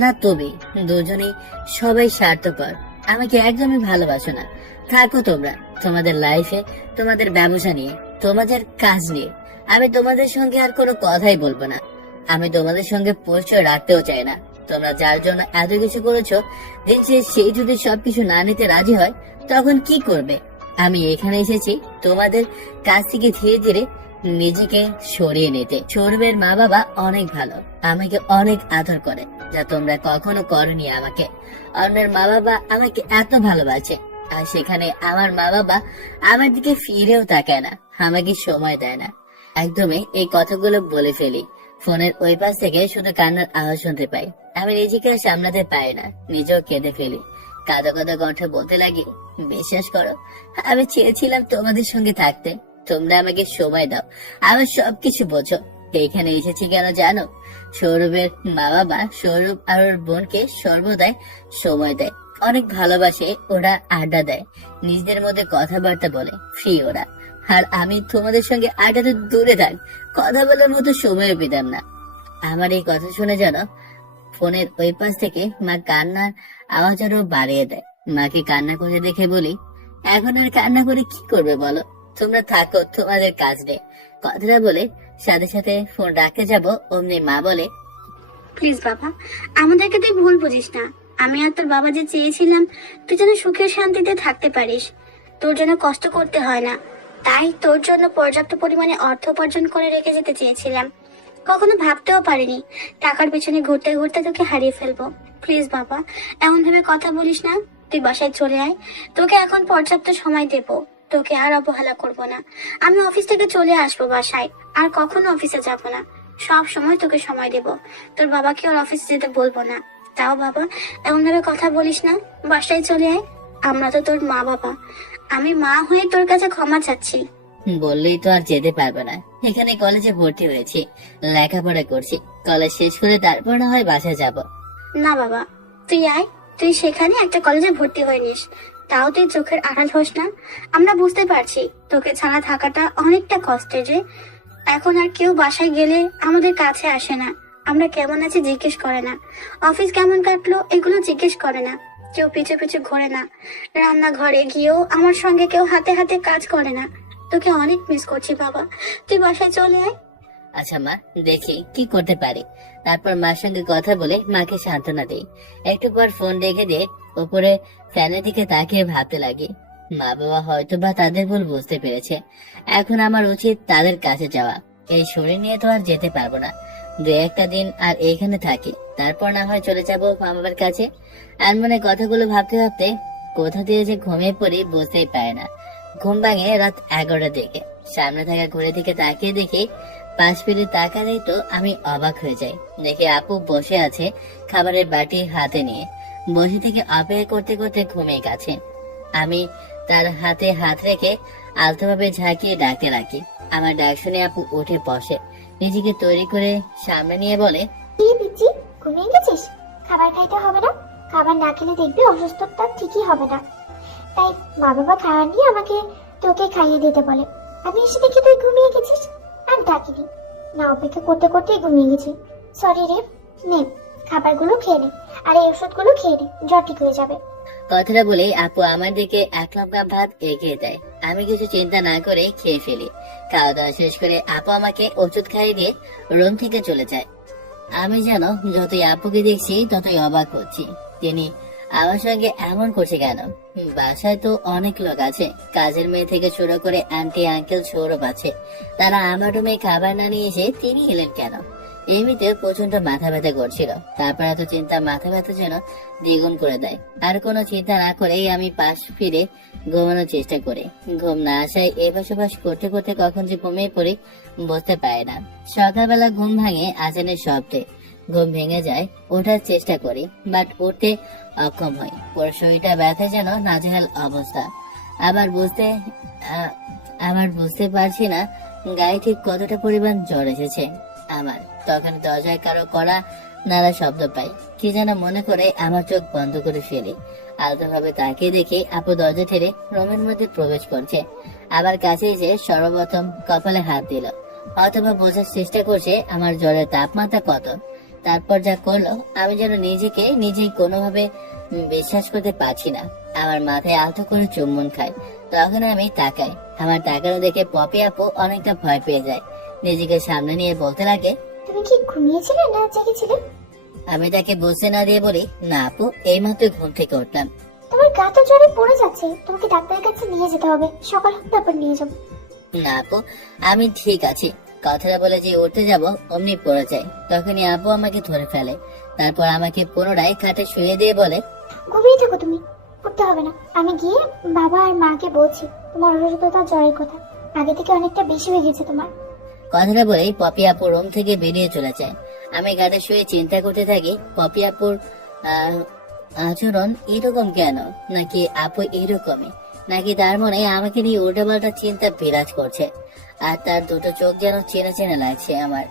না তুমি, দুজনেই সবাই স্বার্থপর। আমাকে একদমই ভালোবাসো না। থাকো তোমরা তোমাদের লাইফে, তোমাদের ব্যবসা নিয়ে, তোমাদের কাজ নিয়ে। আমি তোমাদের সঙ্গে আর কোনো কথাই বলবো না। আমি তোমাদের সঙ্গে পরিচয় রাখতেও চাই না। তোমরা যার জন্য এত কিছু করেছো, দিন শেষে সেই যদি সবকিছু না নিতে রাজি হয়, তখন কি করবে? আমি এখানে এসেছি তোমাদের কাছ থেকে ধীরে ধীরে নিজেকে সরিয়ে নিতে। সৌরভের মা বাবা অনেক ভালো, আমাকে অনেক আদর করে, যা তোমরা কখনো করনি আমাকে। অন্যের মা বাবা আমাকে এত ভালোবাসে, আর সেখানে আমার মা বাবা আমার দিকে ফিরেও তাকায় না, আমাকে সময় দেয় না। একদমই এই কথাগুলো বলে ফেলি। ফোনের ওই পাশ থেকে শুধু কান্নার আওয়াজ শুনতে পাই। আমি নিজেকে আর সামলাতে পারি না, নিজেও কেঁদে ফেলি। কাঁদা কাঁদা কণ্ঠে বলতে লাগি, বিশ্বাস করো, আমি চেয়েছিলাম তোমাদের সঙ্গে থাকতে। তোমরা আমাকে সময় দাও, আমার সবকিছু বোঝো। এখানে এসেছি কেন জানো? সৌরভের মা বাবা সৌরভ আর ওর বোনকে সর্বদাই সময় দেয়, অনেক ভালোবাসে। ওরা আড্ডা দেয়, নিজেদের মধ্যে কথাবার্তা বলে, ফ্রি ওরা। আর আমি তোমাদের সঙ্গে আড্ডাতে দূরে থাক, কথা বলার মতো সময়ও পেতাম না। আমার এই কথা শুনে যেন ফোনের ওই পাশ থেকে মা কান্নার আওয়াজ আরো বাড়িয়ে দেয়। মাকে কান্না করে দেখে বলি, এখন আর কান্না করে কি করবে বলো? তোমরা থাকো তোমাদের কাজ নেই। কথাটা বলে সাথে সাথে ফোন রাখতে যাব, অমনি মা বলে, প্লিজ বাবা, আমাদেরকে তুই ভুল বুঝিস না। আমি আর তোর বাবা যে চেয়েছিলাম তুই যেন সুখের শান্তিতে থাকতে পারিস, তোর জন্য কষ্ট করতে হয় না, তাই তোর জন্য পর্যাপ্ত পরিমাণে অর্থ উপার্জন করে রেখে যেতে চেয়েছিলাম। কখনো ভাবতেও পারিনি টাকার পেছনে ঘুরতে ঘুরতে তোকে হারিয়ে ফেলবো। প্লিজ বাবা, এমন ভাবে কথা বলিস না। তুই বাসায় চলে আয়, তোকে এখন পর্যাপ্ত সময় দেব, তোকে আর অবহেলা করব না। আমি অফিস থেকে চলে আসবো বাসায়, আর কখনো অফিসে যাব না। সব সময় তোকে সময় দেব, তোর বাবাকে ওর অফিসে যেতে বলবো না। তাও বাবা, এমন ভাবে কথা বলিস না, বাসায় চলে আয়। আমরা তো তোর মা বাবা, আমি মা হয়ে তোর কাছে ক্ষমা চাচ্ছি। বললেই তো আর যেতে পারবে না। এখানে কলেজে ভর্তি হয়েছি, লেখাপড়া করছি। কলেজ শেষ করে তারপর না হয় বাসায় যাব। না বাবা, তুই আয়, তুই সেখানে একটা কলেজে ভর্তি হয়ে নিস। তাও তুই চোখের আড়াল হোস না। আমরা বুঝতে পারছি তোকে ছাড়া থাকাটা অনেকটা কষ্টের যে। এখন আর কেউ বাসায় গেলে আমাদের কাছে আসে না, আমরা কেমন আছি জিজ্ঞেস করে না, অফিস কেমন কাটলো এগুলো জিজ্ঞেস করে না, কেউ পিছু পিছু ঘোরে না, রান্নাঘরে গিয়েও আমার সঙ্গে কেউ হাতে হাতে কাজ করে না। তোকে অনেক মিস করছি বাবা, তুই বাসায় চলে আয়। আচ্ছা মা, দেখি কি করতে পারি। তারপর মার সঙ্গে কথা বলে মাকে সান্ত্বনা দেই। একটু পর ফোন রেখে দিয়ে উপরে ফ্যানের দিকে তাকিয়ে ভাবতে লাগি, মা বাবা হয়তো বা তাদের ভুল বুঝতে পেরেছে। এখন আমার উচিত তাদের কাছে যাওয়া। এই শরীর নিয়ে তো আর যেতে পারবো না। দু একটা দিন আর এইখানে থাকি, তারপর না হয় চলে যাবো মা বাবার কাছে। আর মনে কথাগুলো ভাবতে ভাবতে কোথা দিয়ে যে ঘুমিয়ে পড়ি বুঝতেই পারে না। ঘুম ভাঙে রাত 11টার দিকে। সামনে থাকা ঘড়ির দিকে তাকিয়ে দেখি 5 মিনিট তাকালেই তো আমি অবাক হয়ে যাই। দেখি আপু বসে আছে খাবারের বাটি হাতে নিয়ে, বসে থেকে অপেক্ষা করতে করতে ঘুমিয়ে গেছে। আমি তার হাতে হাত রেখে আলতোভাবে ঝাঁকিয়ে ডাকতে রাখি। আমার ডাক শুনে আপু উঠে বসে, নিজেকে তৈরি করে সামনে নিয়ে বলে, কি পিচ্ছি, ঘুমিয়ে গেছিস? খাবার খাইতে হবে না? খাবার না খেলে দেখবি অসুস্থতা ঠিকই হবে না। তাই মা বাবা খাবার নিয়ে আমাকে তোকে খাইয়ে দিতে বলে। আমি এসে দেখি তুই ঘুমিয়ে গেছিস, আর ডাকিনি না, অপেক্ষা করতে করতে ঘুমিয়ে গেছি। সরি রে, নে খাবারগুলো খেয়ে নে, আর এই ওষুধগুলো খেয়ে নে, জ্বর ঠিক হয়ে যাবে। কথাটা বলে আপু আমার দিকে 1 লঙ্কা ভাত এগিয়ে দেয়। আমি কিছু চিন্তা না করে খেয়ে ফেলি। খাওয়া দাওয়া শেষ করে আপু আমাকে ওষুধ খাইয়ে দিয়ে রুম থেকে চলে যায়। আমি যেন যতই আপুকে দেখছি ততই অবাক হচ্ছি, তিনি আমার সঙ্গে এমন করছে কেন? বাসায় তো অনেক লোক আছে, কাজের মেয়ে থেকে শুরু করে আন্টি আঙ্কেল সৌরভ আছে। তারা আমার রুমে খাবার না নিয়ে এসে তিনি এলেন কেন? এমনিতে প্রচন্ড মাথা ব্যথা করছিল, তারপর এত চিন্তা মাথা ব্যথা যেন দ্বিগুণ করে দেয়। আর কোনো চিন্তা না করেই আমি পাশ ফিরে ঘুমানোর চেষ্টা করি। ঘুম না আসায় এপাশ ওপাশ করতে করতে কখন যে ঘুমিয়ে পড়ি বুঝতে পারি না। সকালবেলা ঘুম ভাঙে আজানের শব্দে। ঘুম ভেঙে যায়, ওঠার চেষ্টা করি, বাট উঠতে অক্ষম হই। পুরো শরীরটা ব্যথা যেন নাজেহাল অবস্থা। আবার বুঝতে পারছি না গায়ে ঠিক কতটা পরিমাণ জ্বর এসেছে আমার। তখন দরজায় কারো করা নাড়া শব্দ পাই। কি যেন মনে করে আমার চোখ বন্ধ করে ফেলি। আলতোভাবে তাকিয়ে দেখি আপু দরজা ঠেলে রুমের মধ্যে প্রবেশ করছে। আবার কাছে এসে সর্বপ্রথম কপালে হাত দিল, অথবা বোঝার চেষ্টা করছে আমার জ্বরের তাপমাত্রা কত। তারপর যা করলো আমি যেন নিজেকে নিজেই কোনোভাবে বিশ্বাস করতে পারছি না। আমার মাথায় আলতো করে চুম্বন খায়। তখন আমি তাকাই, আমার তাকানো দেখে পপি আপু অনেকটা ভয় পেয়ে যায়। নিজেকে সামনে নিয়ে বলতে লাগে, তুমি কি ঘুমিয়েছিলে না জেগেছিলে? আমি তাকে বুঝতে না দিয়ে বলি, না আপু, এইমাত্র ঘুম থেকে উঠলাম। তোমার গা তো জ্বরে পড়ে যাচ্ছে, তোমাকে ডাক্তারের কাছে নিয়ে যেতে হবে, সকাল হোক তারপর নিয়ে যাবো। না আপু, আমি ঠিক আছি। কথাটা বলে যে উঠতে যাব অমনি পড়ে যায়। তখনই আপু আমাকে ধরে ফেলে। তারপর আমাকে পুনরায় খাটে শুয়ে দিয়ে বলে, ঘুমিয়ে থাকো তুমি, উঠতে হবে না। আমি গিয়ে বাবা আর মাকে বলছি তোমার অসুস্থতা জ্বরের কথা আগে থেকে অনেকটা বেশি হয়ে গেছে তোমার। কথাটা বলেই পপি আপু রুম থেকে বেরিয়ে চলে যায়। আমি গাড়ি শুয়ে চিন্তা করতে থাকি, পপি আপুর আহ, আচরণ এরকম কেন, নাকি আপু এরকমই, নাকি তার মনে আমাকে নিয়ে উল্টোপাল্টা চিন্তা বিরাজ করছে। আর তার দুটো চোখ যেন চেনা চেনা লাগছে আমার,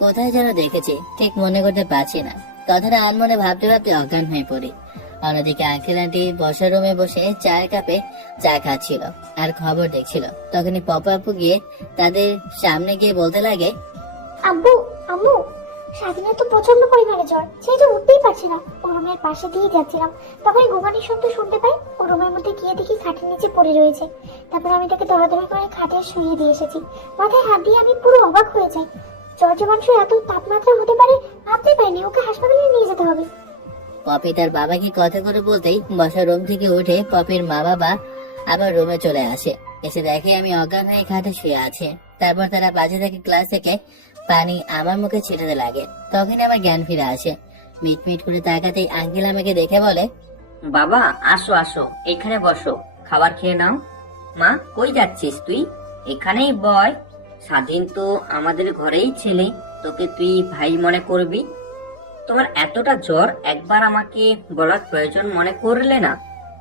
কোথায় যেন দেখেছি, ঠিক মনে করতে পারছি না। কথাটা আনমনে ভাবতে ভাবতে অজ্ঞান হয়ে পড়ি। অন্যদিকে আঙ্কেল আন্টি বসার রুমে বসে চায়ের কাপে চা খাচ্ছিল আর খবর দেখছিল। তখনই পপা আপু গিয়ে তাদের সামনে গিয়ে বলতে লাগে, আব্বু, আম্মু, স্বাধীনের তো প্রচন্ড পরিমাণে জ্বর, সেই যে উঠতেই পারছি না। ও রুমের পাশে দিয়ে যাচ্ছিলাম, তখনই ঘুমানির শব্দ শুনতে পাই। ও রুমের মধ্যে গিয়ে দেখি খাটের নিচে পড়ে রয়েছে। তারপর আমি তাকে দৌড়াদৌড়ি করে খাটে শুয়ে দিয়ে এসেছি। মাথায় হাত দিয়ে আমি পুরো অবাক হয়ে যাই। জ্বর যে মানুষের এত তাপমাত্রা হতে পারে ভাবতে পারিনি। ওকে হাসপাতালে নিয়ে যেতে হবে। পপি তার বাবাকে কথা করে বলতেই বসার রুম থেকে উঠে পপির মা বাবা আবার রুমে চলে আসে। এসে দেখে আমি অজ্ঞান হয়ে খাটে শুয়ে আছে। তারপর তারা বাজে থেকে ক্লাস থেকে পানি আমার মুখে ছিটাতে লাগে। তখনই আমার জ্ঞান ফিরে আসে। মিট মিট করে তাকাতেই আঙ্কেল আমাকে দেখে বলে, বাবা আসো আসো, এখানে বসো, খাবার খেয়ে নাও। মা, কই যাচ্ছিস তুই? এখানেই বয়। স্বাধীন তো আমাদের ঘরেই ছেলে, তোকে তুই ভাই মনে করবি? তোমার এতটা জ্বর একবার আমাকে বলার প্রয়োজন মনে করলে না?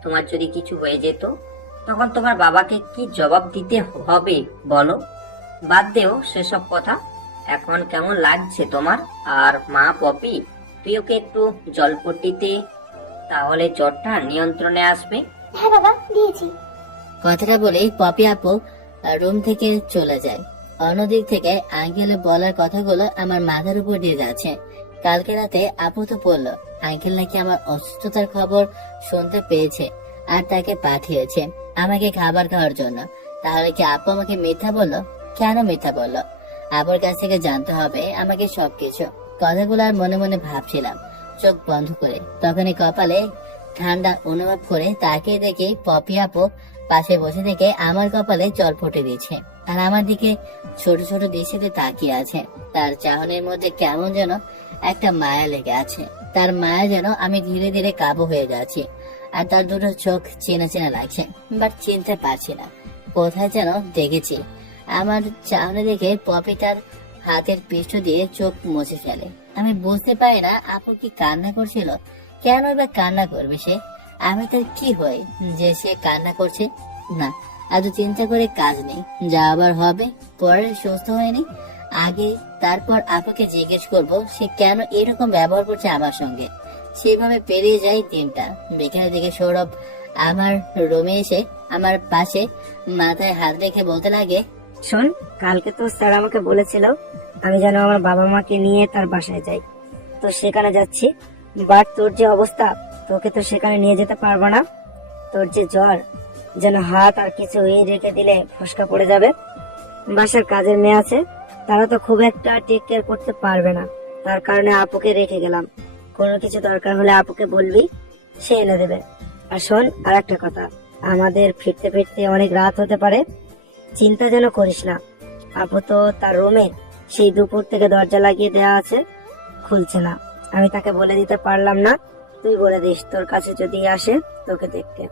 তোমার যদি কিছু হয়ে যেত তখন তোমার বাবাকে কি জবাব দিতে হবে বলো? বাদ দেও সেসব কথা। এখন কেমন লাগছে তোমার? আর মা পপি, তুই ওকে একটু জলপট্টিতে, তাহলে জ্বরটা নিয়ন্ত্রণে আসবে। হ্যাঁ বাবা, দিয়েছি। কথাটা বলেই পপি আপু রুম থেকে চলে যায়। অন্যদিক থেকে আঙ্কেলের বলার কথাগুলো আমার মাথার উপর দিয়ে যাচ্ছে। কালকে রাতে আপু তো বললো আঙ্কেল নাকি আমার অসুস্থতার খবর শুনতে পেয়েছে আর তাকে পাঠিয়েছে আমাকে খাবার খাওয়ার জন্য। তাহলে কি আপু আমাকে মিথ্যা বললো? কেন মিথ্যা বললো? আপুর কাছ থেকে জানতে হবে আমাকে সবকিছু। কথাগুলো আর মনে মনে ভাবছিলাম চোখ বন্ধ করে। তখনই কপালে ঠান্ডা অনুভব করে তাকিয়ে দেখি পপি আপু পাশে বসে থেকে আমার কপালে জল ফুটে দিয়েছে আর আমার দিকে ছোট ছোট দৃষ্টিতে তাকিয়ে আছে। তার চাহনির মধ্যে কেমন যেন একটা মায়া লেগে আছে। তার মায়া যেন আমি ধীরে ধীরে কাবু হয়ে যাচ্ছি। আর তার দুটো চোখ চেনা চেনা লাগছে, বাট চিনতে পারছি না কোথায় যেন দেখেছি। আমার চাহনি দেখে পপি তার হাতের পৃষ্ঠ দিয়ে চোখ মুছে ফেলে। আমি বুঝতে পারি না আপু কি কান্না করছিল। কেন এবার কান্না করবে সে? আমি তার কি হই যে সে কান্না করছে? না, এত চিন্তা করে কাজ নেই। যা আবার হবে পরে, সুস্থ হয়নি আগে, তারপর আপুকে জিজ্ঞেস করব সে কেন এরকম ব্যবহার করছে আমার সঙ্গে। সেভাবে পেরিয়ে যায় দিনটা। বিকেলের দিকে সৌরভ আমার রুমে এসে আমার পাশে মাথায় হাত রেখে বলতে লাগে, শোন, কালকে তো স্যার আমাকে বলেছিল আমি যেন আমার বাবা মাকে নিয়ে তার বাসায় যাই, তো সেখানে যাচ্ছি। বাট তোর যে অবস্থা, তোকে তো সেখানে নিয়ে যেতে পারবো না। তোর যে জ্বর, যেন হাত আর কিছু রেখে দিলে ফসকা পড়ে যাবে। বাসার কাজের মেয়ে আছে, তারা তো খুব একটা টেক কেয়ার করতে পারবে না, তার কারণে আপুকে রেখে গেলাম। কোনো কিছু দরকার হলে আপুকে বলবি, সে এনে দেবে। আর শোন, আর একটা কথা, আমাদের ফিরতে ফিরতে অনেক রাত হতে পারে, চিন্তা যেন করিস না। আপু তো তার রুমে সেই দুপুর থেকে দরজা লাগিয়ে দেওয়া আছে, খুলছে না। আমি তাকে বলে দিতে পারলাম না, তুই বলে দিস তোর কাছে যদি আসে তোকে দেখতে।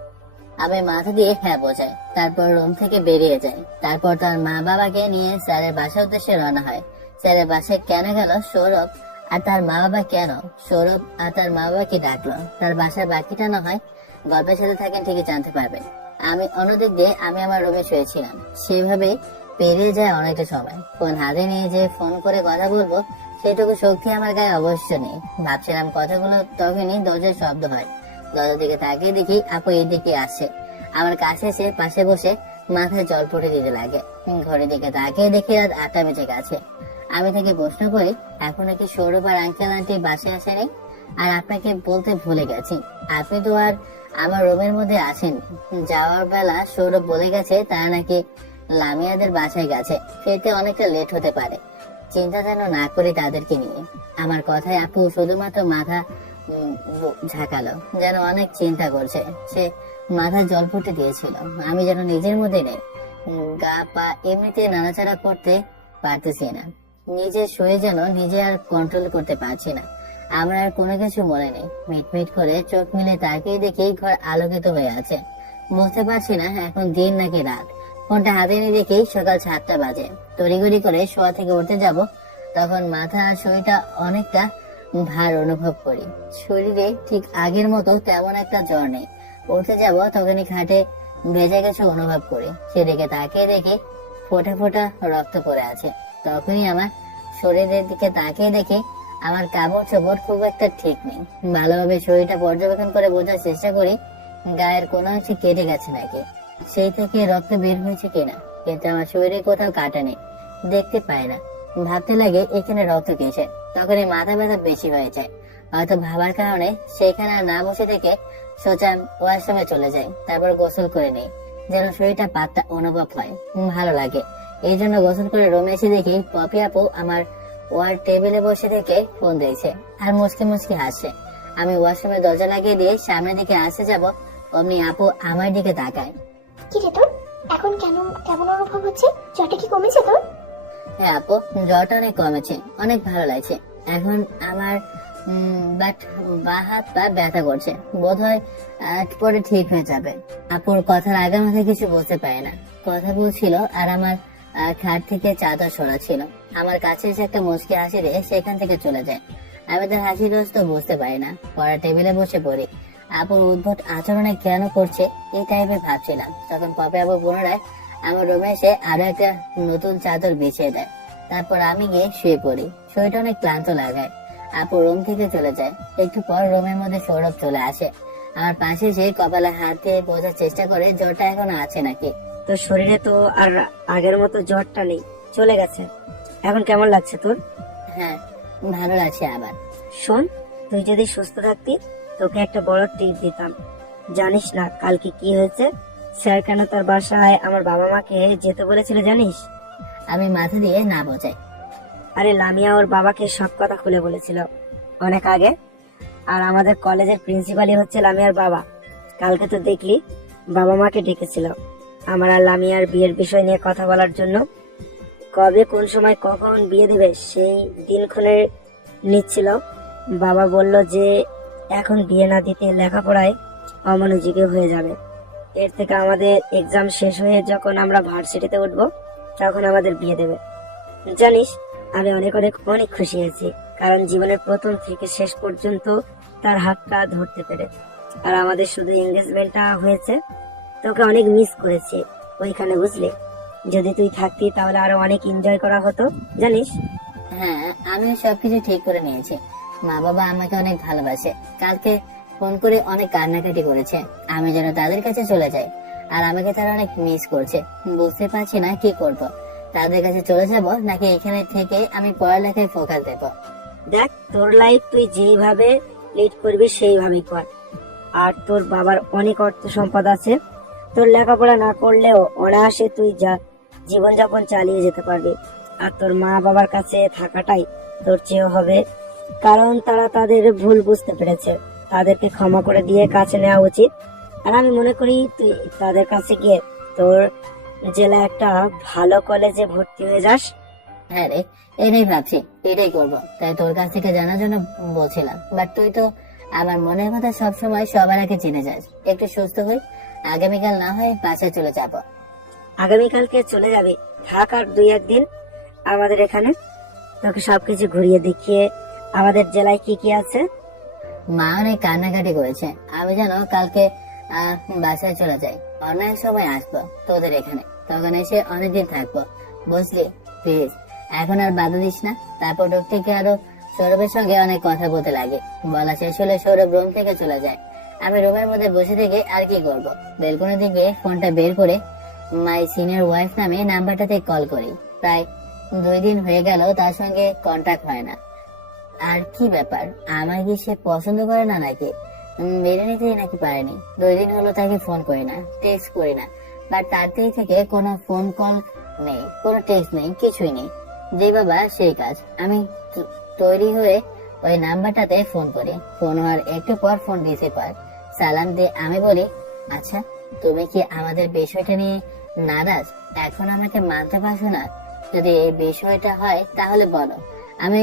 আমি মাথা দিয়ে হ্যাঁ বোঝাই। তারপর রুম থেকে বেরিয়ে যায়। তারপর তার মা বাবাকে নিয়ে স্যারের বাসার উদ্দেশ্যে রওনা হয়। স্যারের বাসায় কেন গেল সৌরভ আর তার মা বাবা, কেন সৌরভ আর তার মা বাবাকে ডাকলো, তার বাসার বাকিটা না হয় গল্পের সাথে থাকেন ঠিকই জানতে পারবেন। আমি অন্যদিক দিয়ে আমি আমার রুমে শুয়েছিলাম। সেভাবে পেরিয়ে যায় অনেকটা সময়। ফোন হাতে নিয়ে যে ফোন করে কথা বলবো সেটুকু শক্তি আমার গায়ে অবশ্য নেই। ভাবছিলাম কথাগুলো, তখনই দরজার শব্দ হয়। দরজার দিকে তাকিয়ে দেখি আপু এই দিকে আসে। আমার কাছে এসে পাশে বসে মাথায় জল পড়ে দিতে লাগে। ঘড়ির দিকে তাকিয়ে দেখি রাত 8টা বেজে গেছে। আমি থেকে প্রশ্ন করি, এখন নাকি সৌরভ আর আঙ্কেল আন্টি বাসায় আসেনি, আর আপনাকে বলতে ভুলে গেছি, আপনি তো আর আমার রুমের মধ্যে আছেন। যাওয়ার বেলা সৌরভ বলে গেছে তারা নাকি লামিয়াদের বাসায় গেছে, ফিরতে অনেকটা লেট হতে পারে, চিন্তা যেন না করি তাদেরকে নিয়ে। আমার কথায় আপু শুধুমাত্র মাথা ঝাঁকালো, যেন অনেক চিন্তা করছে। সে মাথা জল ফুটে দিয়েছিল। আমি যেন নিজের মধ্যে নেই, গা পা এমনিতে নাড়াচাড়া করতে পারতেছি না, নিজের শরীর যেন নিজে আর কন্ট্রোল করতে পারছি না। আমার আর কোনো কিছু মনে নেই। মিটমিট করে চোখ মিলে তাকিয়ে দেখি ঘর আলোকিত হয়ে আছে। বুঝতে পারছি না এখন দিন নাকি রাত। ফোনটা হাতে নিয়ে দেখি সকাল 7টা বাজে। তড়িঘড়ি করে শোয়া থেকে উঠতে যাব, তখন মাথা আর শরীরটা অনেকটা ভার অনুভব করি। শরীরে ঠিক আগের মতো তেমন একটা জ্বর নেই। উঠতে যাব তখনই খাটে ভেজে গেছে অনুভব করি। সেদিকে তাকিয়ে দেখি ফোঁটা ফোঁটা রক্ত পড়ে আছে। তখনই আমার শরীরের দিকে তাকিয়ে দেখি আমার কাপড় চোপড় খুব একটা ঠিক নেই। ভালোভাবে শরীরটা পর্যবেক্ষণ করে বোঝার চেষ্টা করি গায়ের কোনো অংশে কেটে গেছে নাকি, সেই থেকে রক্ত বের হয়েছে কিনা, কিন্তু আমার শরীরে কোথাও কাটা নেই, দেখতে পাই না। ভাবতে লাগে এখানে রক্ত কিসে। তখনই মাথা ব্যথা বেশি হয়ে যায়। হয়তো ভাবার কারণে সেখানে আর না বসে থেকে সোজা ওয়াশরুমে চলে যাই। তারপর গোসল করে নেই, যেন শরীরটা পাতলা অনুভব হয়, ভালো লাগে। এই জন্য গোসল করে রুমে এসে দেখি পপি আপু আমার ওয়ার টেবিলে বসে থেকে ফোন দিয়েছে আর মুচকি মুচকি হাসছে। আমি ওয়াশরুমে দরজা লাগিয়ে দিয়ে সামনের দিকে আসতে যাব, অমনি আপু আমার দিকে তাকায়। কি রে তোর, এখন কেমন অনুভব হচ্ছে? জ্বরটা কি কমেছে তোর? হ্যাঁ আপু, জ্বরটা অনেক কমেছে, অনেক ভালো লাগছে এখন আমার। বাট বা হাত পা ব্যথা করছে, বোধ হয় পরে ঠিক হয়ে যাবে। আপুর কথার আগে মাথায় কিছু বুঝতে পারে না। কথা বলছিল আর আমার খাট থেকে চাদর সরাচ্ছিল। আমার কাছে এসে একটা মুচকি হাসি দিয়ে সেখান থেকে চলে যায়। আমি তার হাসি রোজ তো বুঝতে পারি না। পড়া টেবিলে বসে পড়ি। আপুর উদ্ভট আচরণে কেন করছে এই টাইপের ভাবছিলাম। তখন পপি আপু পুনরায় আমার রুমে এসে আরো একটা নতুন চাদর বিছিয়ে দেয়। তারপর আমি গিয়ে শুয়ে পড়ি। শরীরটা অনেক ক্লান্ত লাগায়। আপু রুম থেকে চলে যায়। একটু পর রুমের মধ্যে সৌরভ চলে আসে। আমার পাশে এসে কপালে হাত দিয়ে বোঝার চেষ্টা করে জ্বরটা এখনো আছে নাকি। তোর শরীরে তো আর আগের মতো জ্বরটা নেই, চলে গেছে। এখন কেমন লাগছে তোর? হ্যাঁ, ভালো লাগছে আবার। শোন, তুই যদি সুস্থ থাকতি তোকে একটা বড় টিপ দিতাম। জানিস না কালকে কি হয়েছে? স্যার কেন তোর বাসায় আমার বাবা মাকে যেতে বলেছিল জানিস? আমি মাথা দিয়ে না বোঝাই। আরে লামিয়া ওর বাবাকে সব কথা খুলে বলেছিল অনেক আগে। আর আমাদের কলেজের প্রিন্সিপালই হচ্ছে লামিয়ার বাবা। কালকে তো দেখলি বাবা মাকে ডেকেছিল আমার আর লামিয়ার বিয়ের বিষয় নিয়ে কথা বলার জন্য। কবে কোন সময় কখন বিয়ে দেবে সেই দিনক্ষণে নিচ্ছিল। বাবা বলল যে এখন বিয়ে না দিতে লেখাপড়ায় অমনোযোগী হয়ে যাবে। এর থেকে আমাদের এক্সাম শেষ হয়ে যখন আমরা ভার্সিটিতে উঠবো তখন আমাদের বিয়ে দেবে। জানিস আমি অনেক অনেক অনেক খুশি হয়েছি, কারণ জীবনের প্রথম থেকে শেষ পর্যন্ত তার হাতটা ধরতে পেরে। আর আমাদের শুধু এঙ্গেজমেন্টটা হয়েছে, তোকে অনেক মিস করেছি ওইখানে, বুঝলি? যদি তুই থাকতি তাহলে আরো অনেক এনজয় করা হতো, জানিস? হ্যাঁ, আমি সবকিছু ঠিক করে নিয়েছি। মা বাবা আমাকে অনেক ভালোবাসে। কালকে ফোন করে অনেক কান্নাকাটি করেছে আমি যেন তাদের কাছে চলে যাই, আর আমাকে তারা অনেক মিস করছে। বুঝতে পারছি না কি করব, তাদের কাছে চলে যাব নাকি এখানে থেকে আমি পড়ালেখায় ফোকাস দেব। দেখ, তোর লাইফ তুই যেভাবে লিড করবি সেইভাবেই কর। আর তোর বাবার অনেক অর্থ সম্পদ আছে, তোর লেখাপড়া না করলেও অনায়াসে তুই জীবনযাপন চালিয়ে যেতে পারবি। আর তোর মা বাবার কাছে থাকাটাই তোর চেয়ে হবে, কারণ তারা তাদের ভুল বুঝতে পেরেছে। তাদেরকে ক্ষমা করে দিয়ে কাছে নেওয়া উচিত। আর আমি মনে করি তুই তাদের কাছে গিয়ে তোর জেলা একটা ভালো কলেজে ভর্তি হয়ে যাস। হ্যাঁ রে, এটাই ভাবছি, এটাই করবো। তাই তোর কাছ থেকে জানার জন্য বলছিলাম। বাট তুই তো আমার মনের কথা সবসময় সবার আগে জেনে যাস। একটু সুস্থ হই, আগামীকাল না হয় বাসায় চলে যাব। আগামীকালকে চলে যাবে? থাক আর 2-1 দিন আমাদের এখানে, তোকে সবকিছু ঘুরিয়ে দেখিয়ে আমাদের জেলায় কি কি আছে। মা অনেক কান্নাকাটি করেছে, আমি যেন কালকে বাসায় চলে যাই। অন্য এক সময় আসবো তোদের এখানে, তখন এসে অনেকদিন থাকবো, বুঝলি? প্লিজ এখন আর বাধা দিস না। তারপর রোগ থেকে আরো সৌরভের সঙ্গে অনেক কথা বলতে লাগে। বলা শেষ হলে সৌরভ রুম থেকে চলে যায়। আমি রুমের মধ্যে বসে থেকে আর কি করবো, বেলকনি থেকে ফোনটা বের করে মাই সিনিয়র ওয়াইফ নামে নাম্বারটাতে কল করি। প্রায় 2 দিন হয়ে গেল তার সঙ্গে কন্টাক্ট হয় না। আর কি ব্যাপার, আমায় কি সে পছন্দ করে না নাকি? মেনে নিতেই নাকি পারেনি। 2 দিন হলো তাকে ফোন করি না, টেক্সট করি না, বাট তাড়াতাড়ি থেকে কোনো ফোন কল নেই, কোনো টেক্সট নেই, কিছুই নেই। যে বাবা সেই কাজ। আমি তৈরি হয়ে ওই নাম্বারটাতে ফোন করি। ফোন হওয়ার একটু পর ফোন রিসিভ হয়। সালাম দিয়ে আমি বলি, আচ্ছা তুমি কি আমাদের বিষয়টা নিয়ে নারাজ? এখন আমাকে মানতে পারছো না? যদি এই বিষয়টা হয় তাহলে বলো, আমি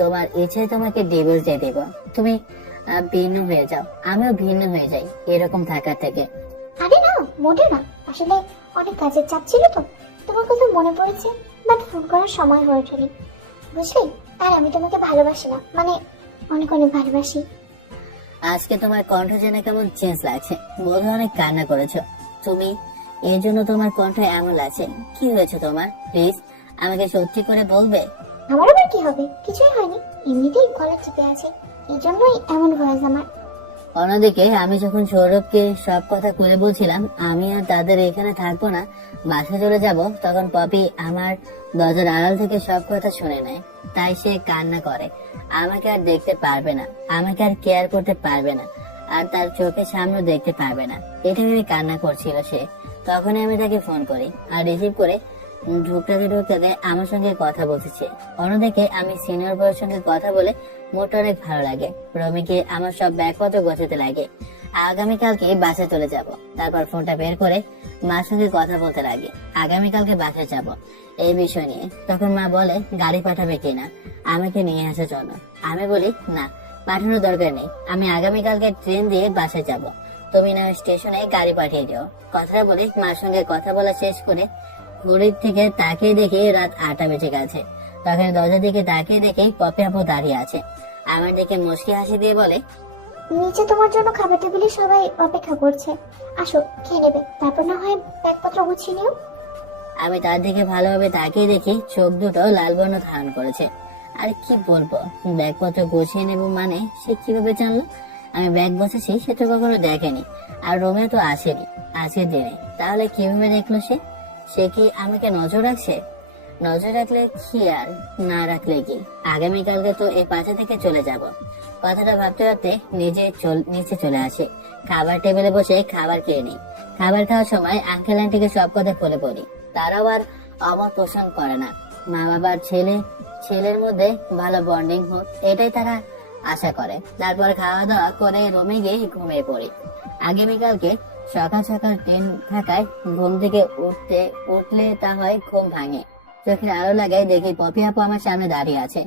তোমার ইচ্ছে তোমাকে ডিভোর্স দিয়ে দেবো। তুমি ভিন্ন হয়ে যাও, আমিও ভিন্ন হয়ে যাই এরকম থাকার থেকে। আরে না, মোটে না। আসলে অনেক কাজের চাপ ছিল তো, তোমার কথা মনে পড়েছে, বাট ফোন করার সময় হয়ে ওঠেনি, বুঝলি? আর আমি তোমাকে ভালোবাসি না, মানে অনেক অনেক ভালোবাসি। আজকে তোমার কণ্ঠ যেন কেমন চেঞ্জ লাগছে, বোধহয় অনেক কান্না করেছো তুমি, এই জন্য তোমার কণ্ঠ এমন লাগছে। কি হয়েছে তোমার? প্লিজ আমাকে সত্যি করে বলবে। আমার আবার কি হবে? কিছুই হয়নি, এমনিতেই গলা চেপে আছে, এই জন্যই এমন ভয়েস আমার। অন্যদিকে আমি যখন সৌরভকে সব কথা খুলে বলছিলাম আমি আর তাদের এখানে থাকবো না, বাসা চলে যাব, তখন পপি আমার দরজার আড়াল থেকে সব কথা শুনে নেয়। তাই সে কান্না করে। আমাকে আর দেখতে পারবে না, আমাকে আর কেয়ার করতে পারবে না, আর তার চোখের সামনে দেখতে পারবে না, এটা ভেবে কান্না করছিল সে। তখনই আমি তাকে ফোন করি, আর রিসিভ করে ঢুকতে ঢুকতে আমার সঙ্গে কথা বলতেছে। অন্যদিকে আমি সিনিয়র বয়ের সঙ্গে কথা বলে মোট অনেক ভালো লাগে। রমিকে আমার সব ব্যাগপত্র গোছাতে লাগে। আগামীকালকে বাসায় চলে যাব। তারপর ফোনটা বের করে মার সঙ্গে কথা বলতে লাগে, আগামীকালকে বাসায় যাব এই বিষয় নিয়ে। তখন মা বলে গাড়ি পাঠাবে কিনা আমাকে নিয়ে আসার জন্য। আমি বলি না, পাঠানোর দরকার নেই, আমি আগামীকালকে ট্রেন দিয়ে বাসায় যাব, তুমি না স্টেশনে গাড়ি পাঠিয়ে দিও। কথাটা বলে মার সঙ্গে কথা বলা শেষ করে ঘড়ির থেকে তাকিয়ে দেখি রাত 8টা বেজে গেছে। তখন দরজার দিকে তাকিয়ে দেখি পপি আপু দাঁড়িয়ে আছে। আমার দিকে মুচকি হাসি দিয়ে বলে, নিচে তোমার জন্য খাবার টেবিলে সবাই অপেক্ষা করছে, আসো খেয়ে নেবে, তারপর না হয় ব্যাগপত্র গুছিয়ে নিও। আমি তার দিকে ভালোভাবে তাকিয়ে দেখি চোখ দুটো লাল বর্ণ ধারণ করেছে। আর কি বলবো, ব্যাগপত্র গুছিয়ে নেব মানে সে কিভাবে জানলো আমি ব্যাগ বসেছি? সে তো কখনো দেখেনি, আর রোমে তো আসেনি আজকের দিনে। তাহলে কিভাবে দেখলো সে? সে কি আমাকে নজর রাখছে? নজর রাখলে কি আর না রাখলে কি, আগামীকালকে তো এই পাশে থেকে চলে যাব। কথাটা ভাবতে ভাবতে নিচে চলে আসে। খাবার টেবিলে বসে খাবার খেয়ে নিই। খাবার খাওয়ার সময় আঙ্কেল আন্টিকে সব কথা বলে পড়ি। তারাও আর অমত পোষণ করে না। মা বাবার ছেলের মধ্যে ভালো বন্ডিং হোক, এটাই তারা আশা করে। তারপর খাওয়া দাওয়া করে রুমে গিয়ে ঘুমিয়ে পড়ি। আগামীকালকে সকাল সকাল ট্রেন থাকায় ঘুম থেকে উঠলে তা হয় ঘুম ভাঙে। চোখের আলো লাগাই দেখি পপি আপু আমার সামনে দাঁড়িয়ে আছে।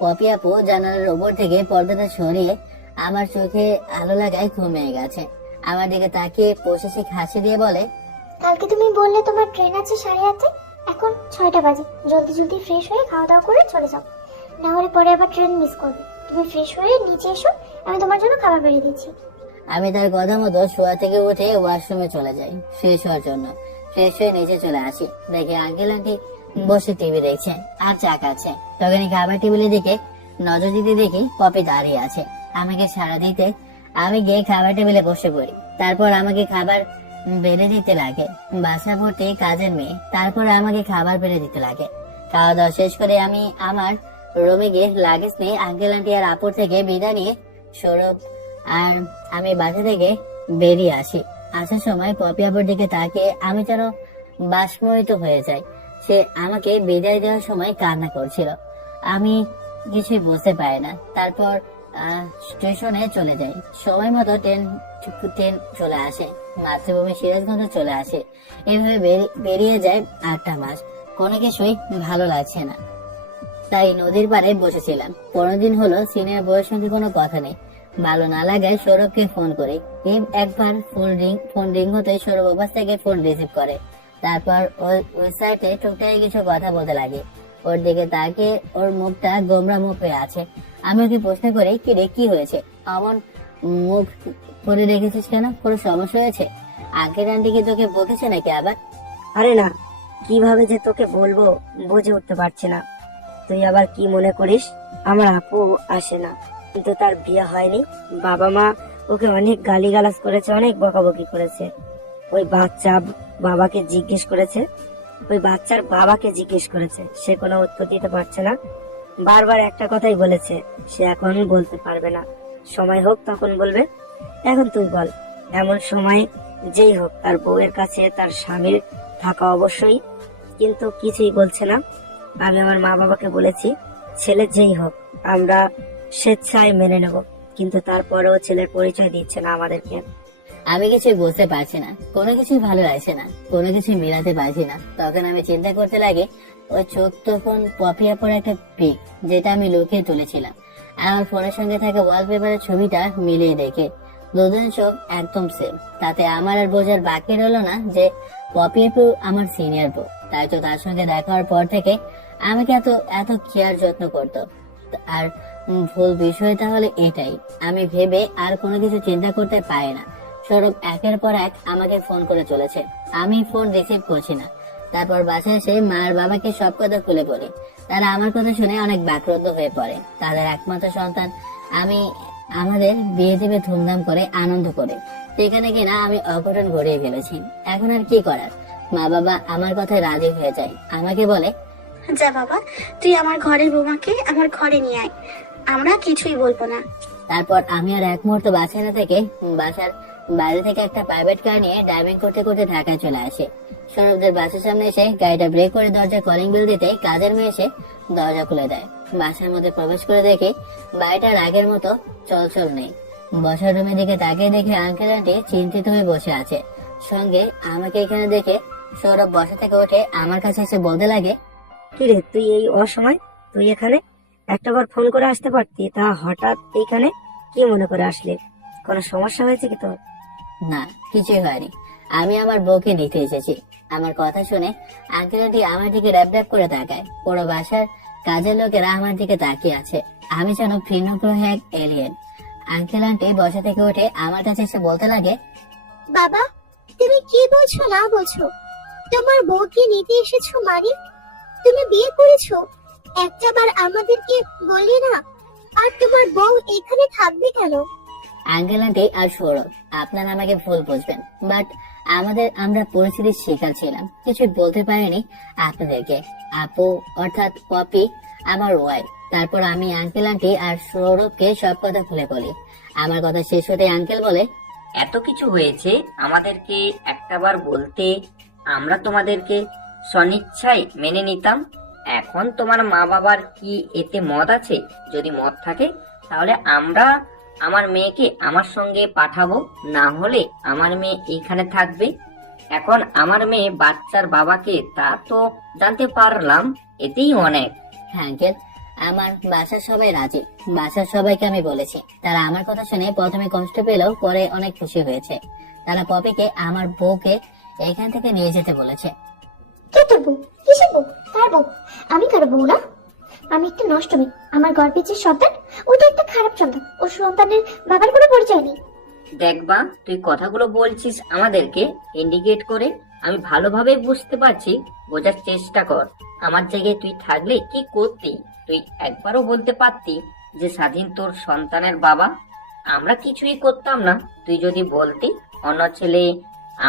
পপি আপু জানালার উপর থেকে পর্দাটা সরিয়ে আমার চোখে আলো লাগায় ঘুমিয়ে গেছে। আমার দিকে তাকিয়ে পোষাসিক হাসি দিয়ে বলে, কালকে তুমি বললে তোমার ট্রেন আছে 8:30, এখন 6টা বাজে, জলদি জলদি ফ্রেশ হয়ে খাওয়া দাওয়া করে চলে যাও, না হলে পরে আবার ট্রেন মিস করবে। তুমি ফ্রেশ হয়ে নিচে এসো, আমি তোমার জন্য খাবার বেরিয়ে দিচ্ছি। আমি তার কথা মতো শোয়া থেকে উঠে ওয়াশরুমে চলে যাই ফ্রেশ হওয়ার জন্য। ফ্রেশ হয়ে নিচে চলে আসি, দেখি আঙ্কেল আন্টি বসে টিভি দেখছে আর চা খাচ্ছে। তখনই খাবার টেবিলের দিকে নজর দিতে দেখি পপি দাঁড়িয়ে আছে। আমাকে সাড়া দিতে আমি গিয়ে খাবার টেবিলে বসে পড়ি। তারপর আমাকে খাবার বেড়ে দিতে লাগে। বাসা ভর্তি কাজের মেয়ে, তারপর আমাকে খাবার বেড়ে দিতে লাগে। খাওয়া দাওয়া শেষ করে আমি আমার রুমে গিয়ে লাগেজ নিয়ে আঙ্কেল আন্টি আর আপুর থেকে বিদায় নিয়ে সৌরভ আর আমি বাসা থেকে বেরিয়ে আসি। আসার সময় পপি আপুর দিকে তাকিয়ে আমি যেন বাষ্পমোহিত হয়ে যাই। সে আমাকে বিদায় দেওয়ার সময় কান্না করছিল, আমি কিছুই বুঝতে পারি না। তারপর স্টেশনে চলে যাই। সময় মতো ট্রেন চলে আসে, মাতৃভূমি সিরাজগঞ্জ চলে আসে। এভাবে বেরিয়ে যায় 8টা মাস। কোনো কিছুই ভালো লাগছে না, তাই নদীর পাড়ে বসেছিলাম। 15 দিন হলো সিনিয়র বউয়ের সঙ্গে কোনো কথা নেই। ভালো না লাগায় সৌরভকে ফোন করি। একবার ফোন রিং হতে সৌরভ ওপাশ থেকে ফোন রিসিভ করে। তারপর ওই সাইডে টুকটাক কিছু কথা বলতে লাগে। ওর দিকে তাকিয়ে ওর মুখটা গোমরা মুখ হয়ে আছে। আমি ওকে প্রশ্ন করি, কি রে, কি হয়েছে? অমন মুখ করে রেখেছিস কেন? কোনো সমস্যা হয়েছে? আঙ্কেল আন্টি কি তোকে বকেছে নাকি আবার? আরে না, কিভাবে যে তোকে বলবো বুঝে উঠতে পারছি না। তুই আবার কি মনে করিস আমার আপু আসে না, কিন্তু তার বিয়ে হয়নি। বাবা মা ওকে অনেক গালিগালাজ করেছে, অনেক বকাবকি করেছে। ওই বাচ্চা বাবাকে জিজ্ঞেস করেছে ওই বাচ্চার বাবাকে জিজ্ঞেস করেছে, সে কোনো উত্তর দিতে পারছে না। বারবার একটা কথাই বলেছে, সে এখন বলতে পারবে না, সময় হোক তখন বলবে। এখন তুই বল, এমন সময় যেই হোক তার বউয়ের কাছে তার স্বামীর থাকা অবশ্যই, কিন্তু কিছুই বলছে না। আমি আমার মা বাবাকে বলেছি, ছেলে যেই হোক আমরা স্বেচ্ছায় মেনে নেব, কিন্তু তারপরেও ছেলের পরিচয় দিচ্ছে না আমাদেরকে। আমি কিছুই বুঝতে পারছি না, কোনো কিছুই ভালো লাগছে না, কোনো কিছুই মিলাতে পারছি না। তখন আমি চিন্তা করতে লাগে, ওই চোখ তখন পপিয়া পরে একটা পিক, যেটা আমি লুকিয়ে তুলেছিলাম। আর আমার ফোনের সঙ্গে থাকা ওয়ালপেপারের ছবিটা মিলিয়ে দেখে দুজন চোখ একদম সেম। তাতে আমার আর বোঝার বাকি রইলো না যে পপি আপু আমার সিনিয়র বউ। তাই তো তার সঙ্গে দেখা হওয়ার পর থেকে আমাকে এত এত কেয়ার যত্ন করতো। আর ভুল বিষয় তাহলে এটাই, আমি ভেবে আর কোনো কিছু চিন্তা করতে পারি না। সৌরভ একের পর এক আমাকে ফোন করে চলেছে, আমি ফোন রিসিভ করছি না। তারপর বাসায় এসে মা আর বাবাকে সব কথা খুলে বলি। তারা আমার কথা শুনে অনেক ব্যাকুলতা হয়ে পড়ে। তাদের একমাত্র সন্তান আমি, আমাদের বিয়ে দিবে ধুমধাম করে আনন্দ করে, সেখানে কিনা আমি অঘটন ঘটিয়ে ফেলেছি। এখন আর কি করার, মা বাবা আমার কথায় রাজি হয়ে যায়। আমাকে বলে, যা বাবা, তুই আমার ঘরের বৌমাকে আমার ঘরে নিয়ে আয়, আমরা কিছুই বলবো না। তারপর আমি আর এক মুহূর্ত বাসায় না থেকে বাসার বাইরে থেকে একটা প্রাইভেট কার নিয়ে ড্রাইভিং করতে করতে ঢাকায় চলে আসে। সৌরভদের বাসার সামনে এসে গাড়িটা ব্রেক করে দরজা কলিং বেল দিতে কাজের মেয়ে এসে দরজা খুলে দেয়। বাসার মধ্যে প্রবেশ করে দেখে বাড়িটার আগের মতো চলচল নেই। বসার রুমের দিকে তাকিয়ে দেখে আঙ্কেল আন্টি চিন্তিত হয়ে বসে আছে। সঙ্গে আমাকে এখানে দেখে সৌরভ বসা থেকে উঠে আমার কাছে এসে বলতে লাগে, কিরে তুই এই অসময়, তুই এখানে একটাবার ফোন করে আসতে পারতি, তা হঠাৎ এইখানে কি মনে করে আসলি? কোনো সমস্যা হয়েছে কি তোর? না, কিছুই হয়নি, আমি আমার বউকে নিতে এসেছি। আমার কথা শুনে আঙ্কেল আন্টি আমার দিকে র‍্যাপ র‍্যাপ করে তাকায়। পুরো বাসার কাজের লোকেরা আমার দিকে তাকিয়ে আছে, আমি যেন ভিন্ন গ্রহে এক এলিয়েন। আঙ্কেল আন্টি বসা থেকে উঠে আমার কাছে এসে বলতে লাগে, বাবা, তুমি কি বলছো না বলছো? তোমার বউকে নিতে এসেছো মানে? তুমি বিয়ে করেছো, একটাবার আমাদেরকে বললে না? আর তোমার বউ এখানে থাকবে কেন? আঙ্কেল আন্টি আর সৌরভ, আপনারা আমাকে ভুল বুঝবেন, বাট আমরা পরিস্থিতির শিকার ছিলাম, কিছু বলতে পারিনি আপনাদেরকে। আপু অর্থাৎ পপি আমার ওয়াইফ। তারপর আমি আঙ্কেল আন্টি আর সৌরভকে সব কথা খুলে বলি। আমার কথা শেষ হতে আঙ্কেল বলে, এত কিছু হয়েছে, আমাদেরকে একটাবার বলতে আমরা তোমাদেরকে স্বনিচ্ছায় মেনে নিতাম। এখন তোমার মা বাবার কি এতে মত আছে? যদি মত থাকে তাহলে আমরা আমার মেয়েকে আমার সঙ্গে পাঠাবো, না হলে আমার মেয়ে এইখানে থাকবে। এখন আমার মেয়ে বাচ্চার বাবাকে তা তো জানতে পারলাম, এতেই অনেক। হ্যাঁ আঙ্কেল, আমার বাসার সবাই রাজি। বাসার সবাইকে আমি বলেছি। তারা আমার কথা শুনে প্রথমে কষ্ট পেলেও পরে অনেক খুশি হয়েছে। তারা পপিকে আমার বউকে এখান থেকে নিয়ে যেতে বলেছে। কে তোর বউ? কিসের বউ? কার বউ? আমি কারো বউ না, আমি একটা নষ্ট মেয়ে। আমার গর্ভের যে সন্তান, ওটা একটা খারাপ সন্তান। ওর সন্তানের বাবার কোনো পরিচয় নেই। দেখবা, তুই কথাগুলো বলছিস আমাদেরকে ইন্ডিকেট করে, আমি ভালোভাবে বুঝতে পারছি, বোঝার চেষ্টা কর। আমার জায়গায় তুই থাকলে কি করতি? তুই একবারও বলতে পারতি যে স্বাধীন তোর সন্তানের বাবা। আমরা কিছুই করতাম না। তুই যদি বলতি অন্য ছেলে,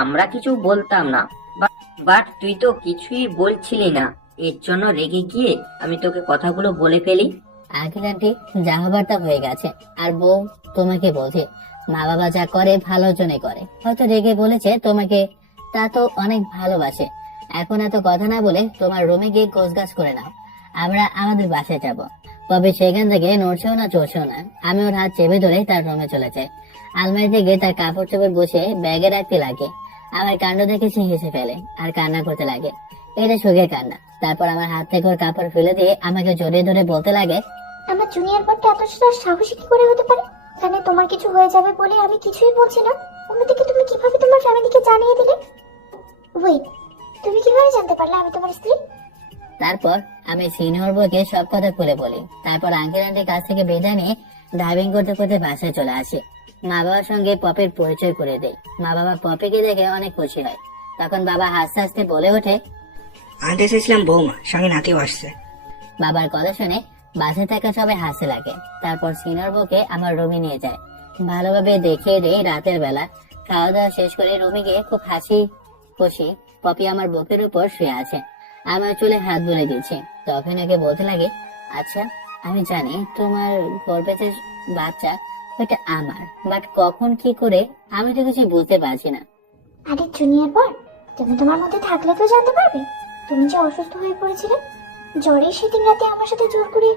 আমরা কিছু বলতাম না। বাট তুই তো কিছুই বলছিলি না, এর জন্য রেগে গিয়ে আমি তোকে কথাগুলো বলে ফেলি। আঙ্কেল আন্টি যা হবার তা হয়ে গেছে। আর বউ তোমাকে বলছে, মা বাবা যা করে ভালোর জন্য করে। হয়তো রেগে বলেছে তোমাকে, তা তো অনেক ভালোবাসে। এখন এত কথা না বলে তোমার রুমে গিয়ে গোছগাছ করে নাও, আমরা আমাদের বাসায় যাব। তবে সেখান থেকে নড়ছেও না চড়ছেও না। আমি ওর হাত চেপে ধরে তার রুমে চলে যাই। আলমারি থেকে তার কাপড় চোপড় বসে ব্যাগে রাখতে লাগে। আমার কাণ্ড দেখে সে হেসে ফেলে আর কান্না করতে লাগে। এটা সুখের কান্না। তারপর আমার হাত থেকে ওর কাপড় ফেলে দিয়ে আমাকে জড়িয়ে ধরে বলতে লাগে, আমার জুনিয়র বোনটা এতটা সাহসী কি করে হতে পারে? এখানে তোমার কিছু হয়ে যাবে বলে আমি কিছুই বলছি না, অন্যদিকে তুমি কিভাবে তোমার ফ্যামিলিকে জানিয়ে দিলে? ওয়েট, তুমি কিভাবে জানতে পারলে আমি তোমার স্ত্রী? তারপর আমি সিনিয়র বউকে সব কথা খুলে বলি। তারপর আঙ্কেল আন্টির কাছ থেকে বিদায় নিয়ে ড্রাইভিং করতে করতে বাসায় চলে আসি। মা বাবার সঙ্গে পপির পরিচয় করে দেই। মা বাবা পপিকে দেখে অনেক খুশি হয়। তখন বাবা হাসতে হাসতে বলে ওঠে, আনতে এসেছিলাম বৌমা, সঙ্গে নাতিও আসছে। বাবার কথা শুনে বাসায় থাকা সবাই হাসতে লাগে। তারপর সিনিয়র বউকে আমার রুমে নিয়ে যায়। ভালোভাবে দেখিয়ে দেই রাতের বেলা। খাওয়া দাওয়া শেষ করে রুমে গিয়ে খুব হাসি খুশি পপি আমার বুকের উপর শুয়ে আছে, আমার চুলে হাত বুলে দিচ্ছে। তখন ওকে বলতে লাগে, আচ্ছা আমি জানি তোমার গর্ভে যে বাচ্চা ওটা আমার, বাট কখন কি করে আমি তো কিছু বুঝতে পারছি না। আরে জুনিয়র বর, তুমি তোমার মধ্যে থাকলে তো জানতে পারবে। তুমি যে অসুস্থ হয়ে পড়েছিলে জ্বরে, সেদিন রাতে আমার সাথে জোর করে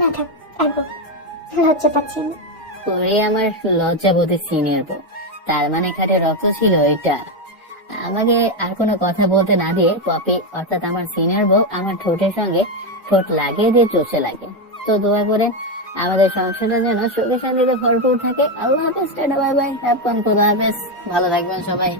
না থাক আর বল, লজ্জা পাচ্ছি আমি। ওরে আমার লজ্জাবোধের সিনিয়র বউ, তার মানে খাটে রক্ত ছিল এটা। আমাকে আর কোনো কথা বলতে না দিয়ে পপি অর্থাৎ আমার সিনিয়র বউ আমার ঠোঁটের সঙ্গে ঠোঁট লাগিয়ে দিয়ে চষে লাগে। তো দোয়া করেন আমাদের সংসারটা যেন সুখে শান্তিতে ভরপুর থাকে। আল্লাহ হাফেজ, tata, bye bye, have fun, খোদা হাফেজ, ভালো থাকবেন সবাই।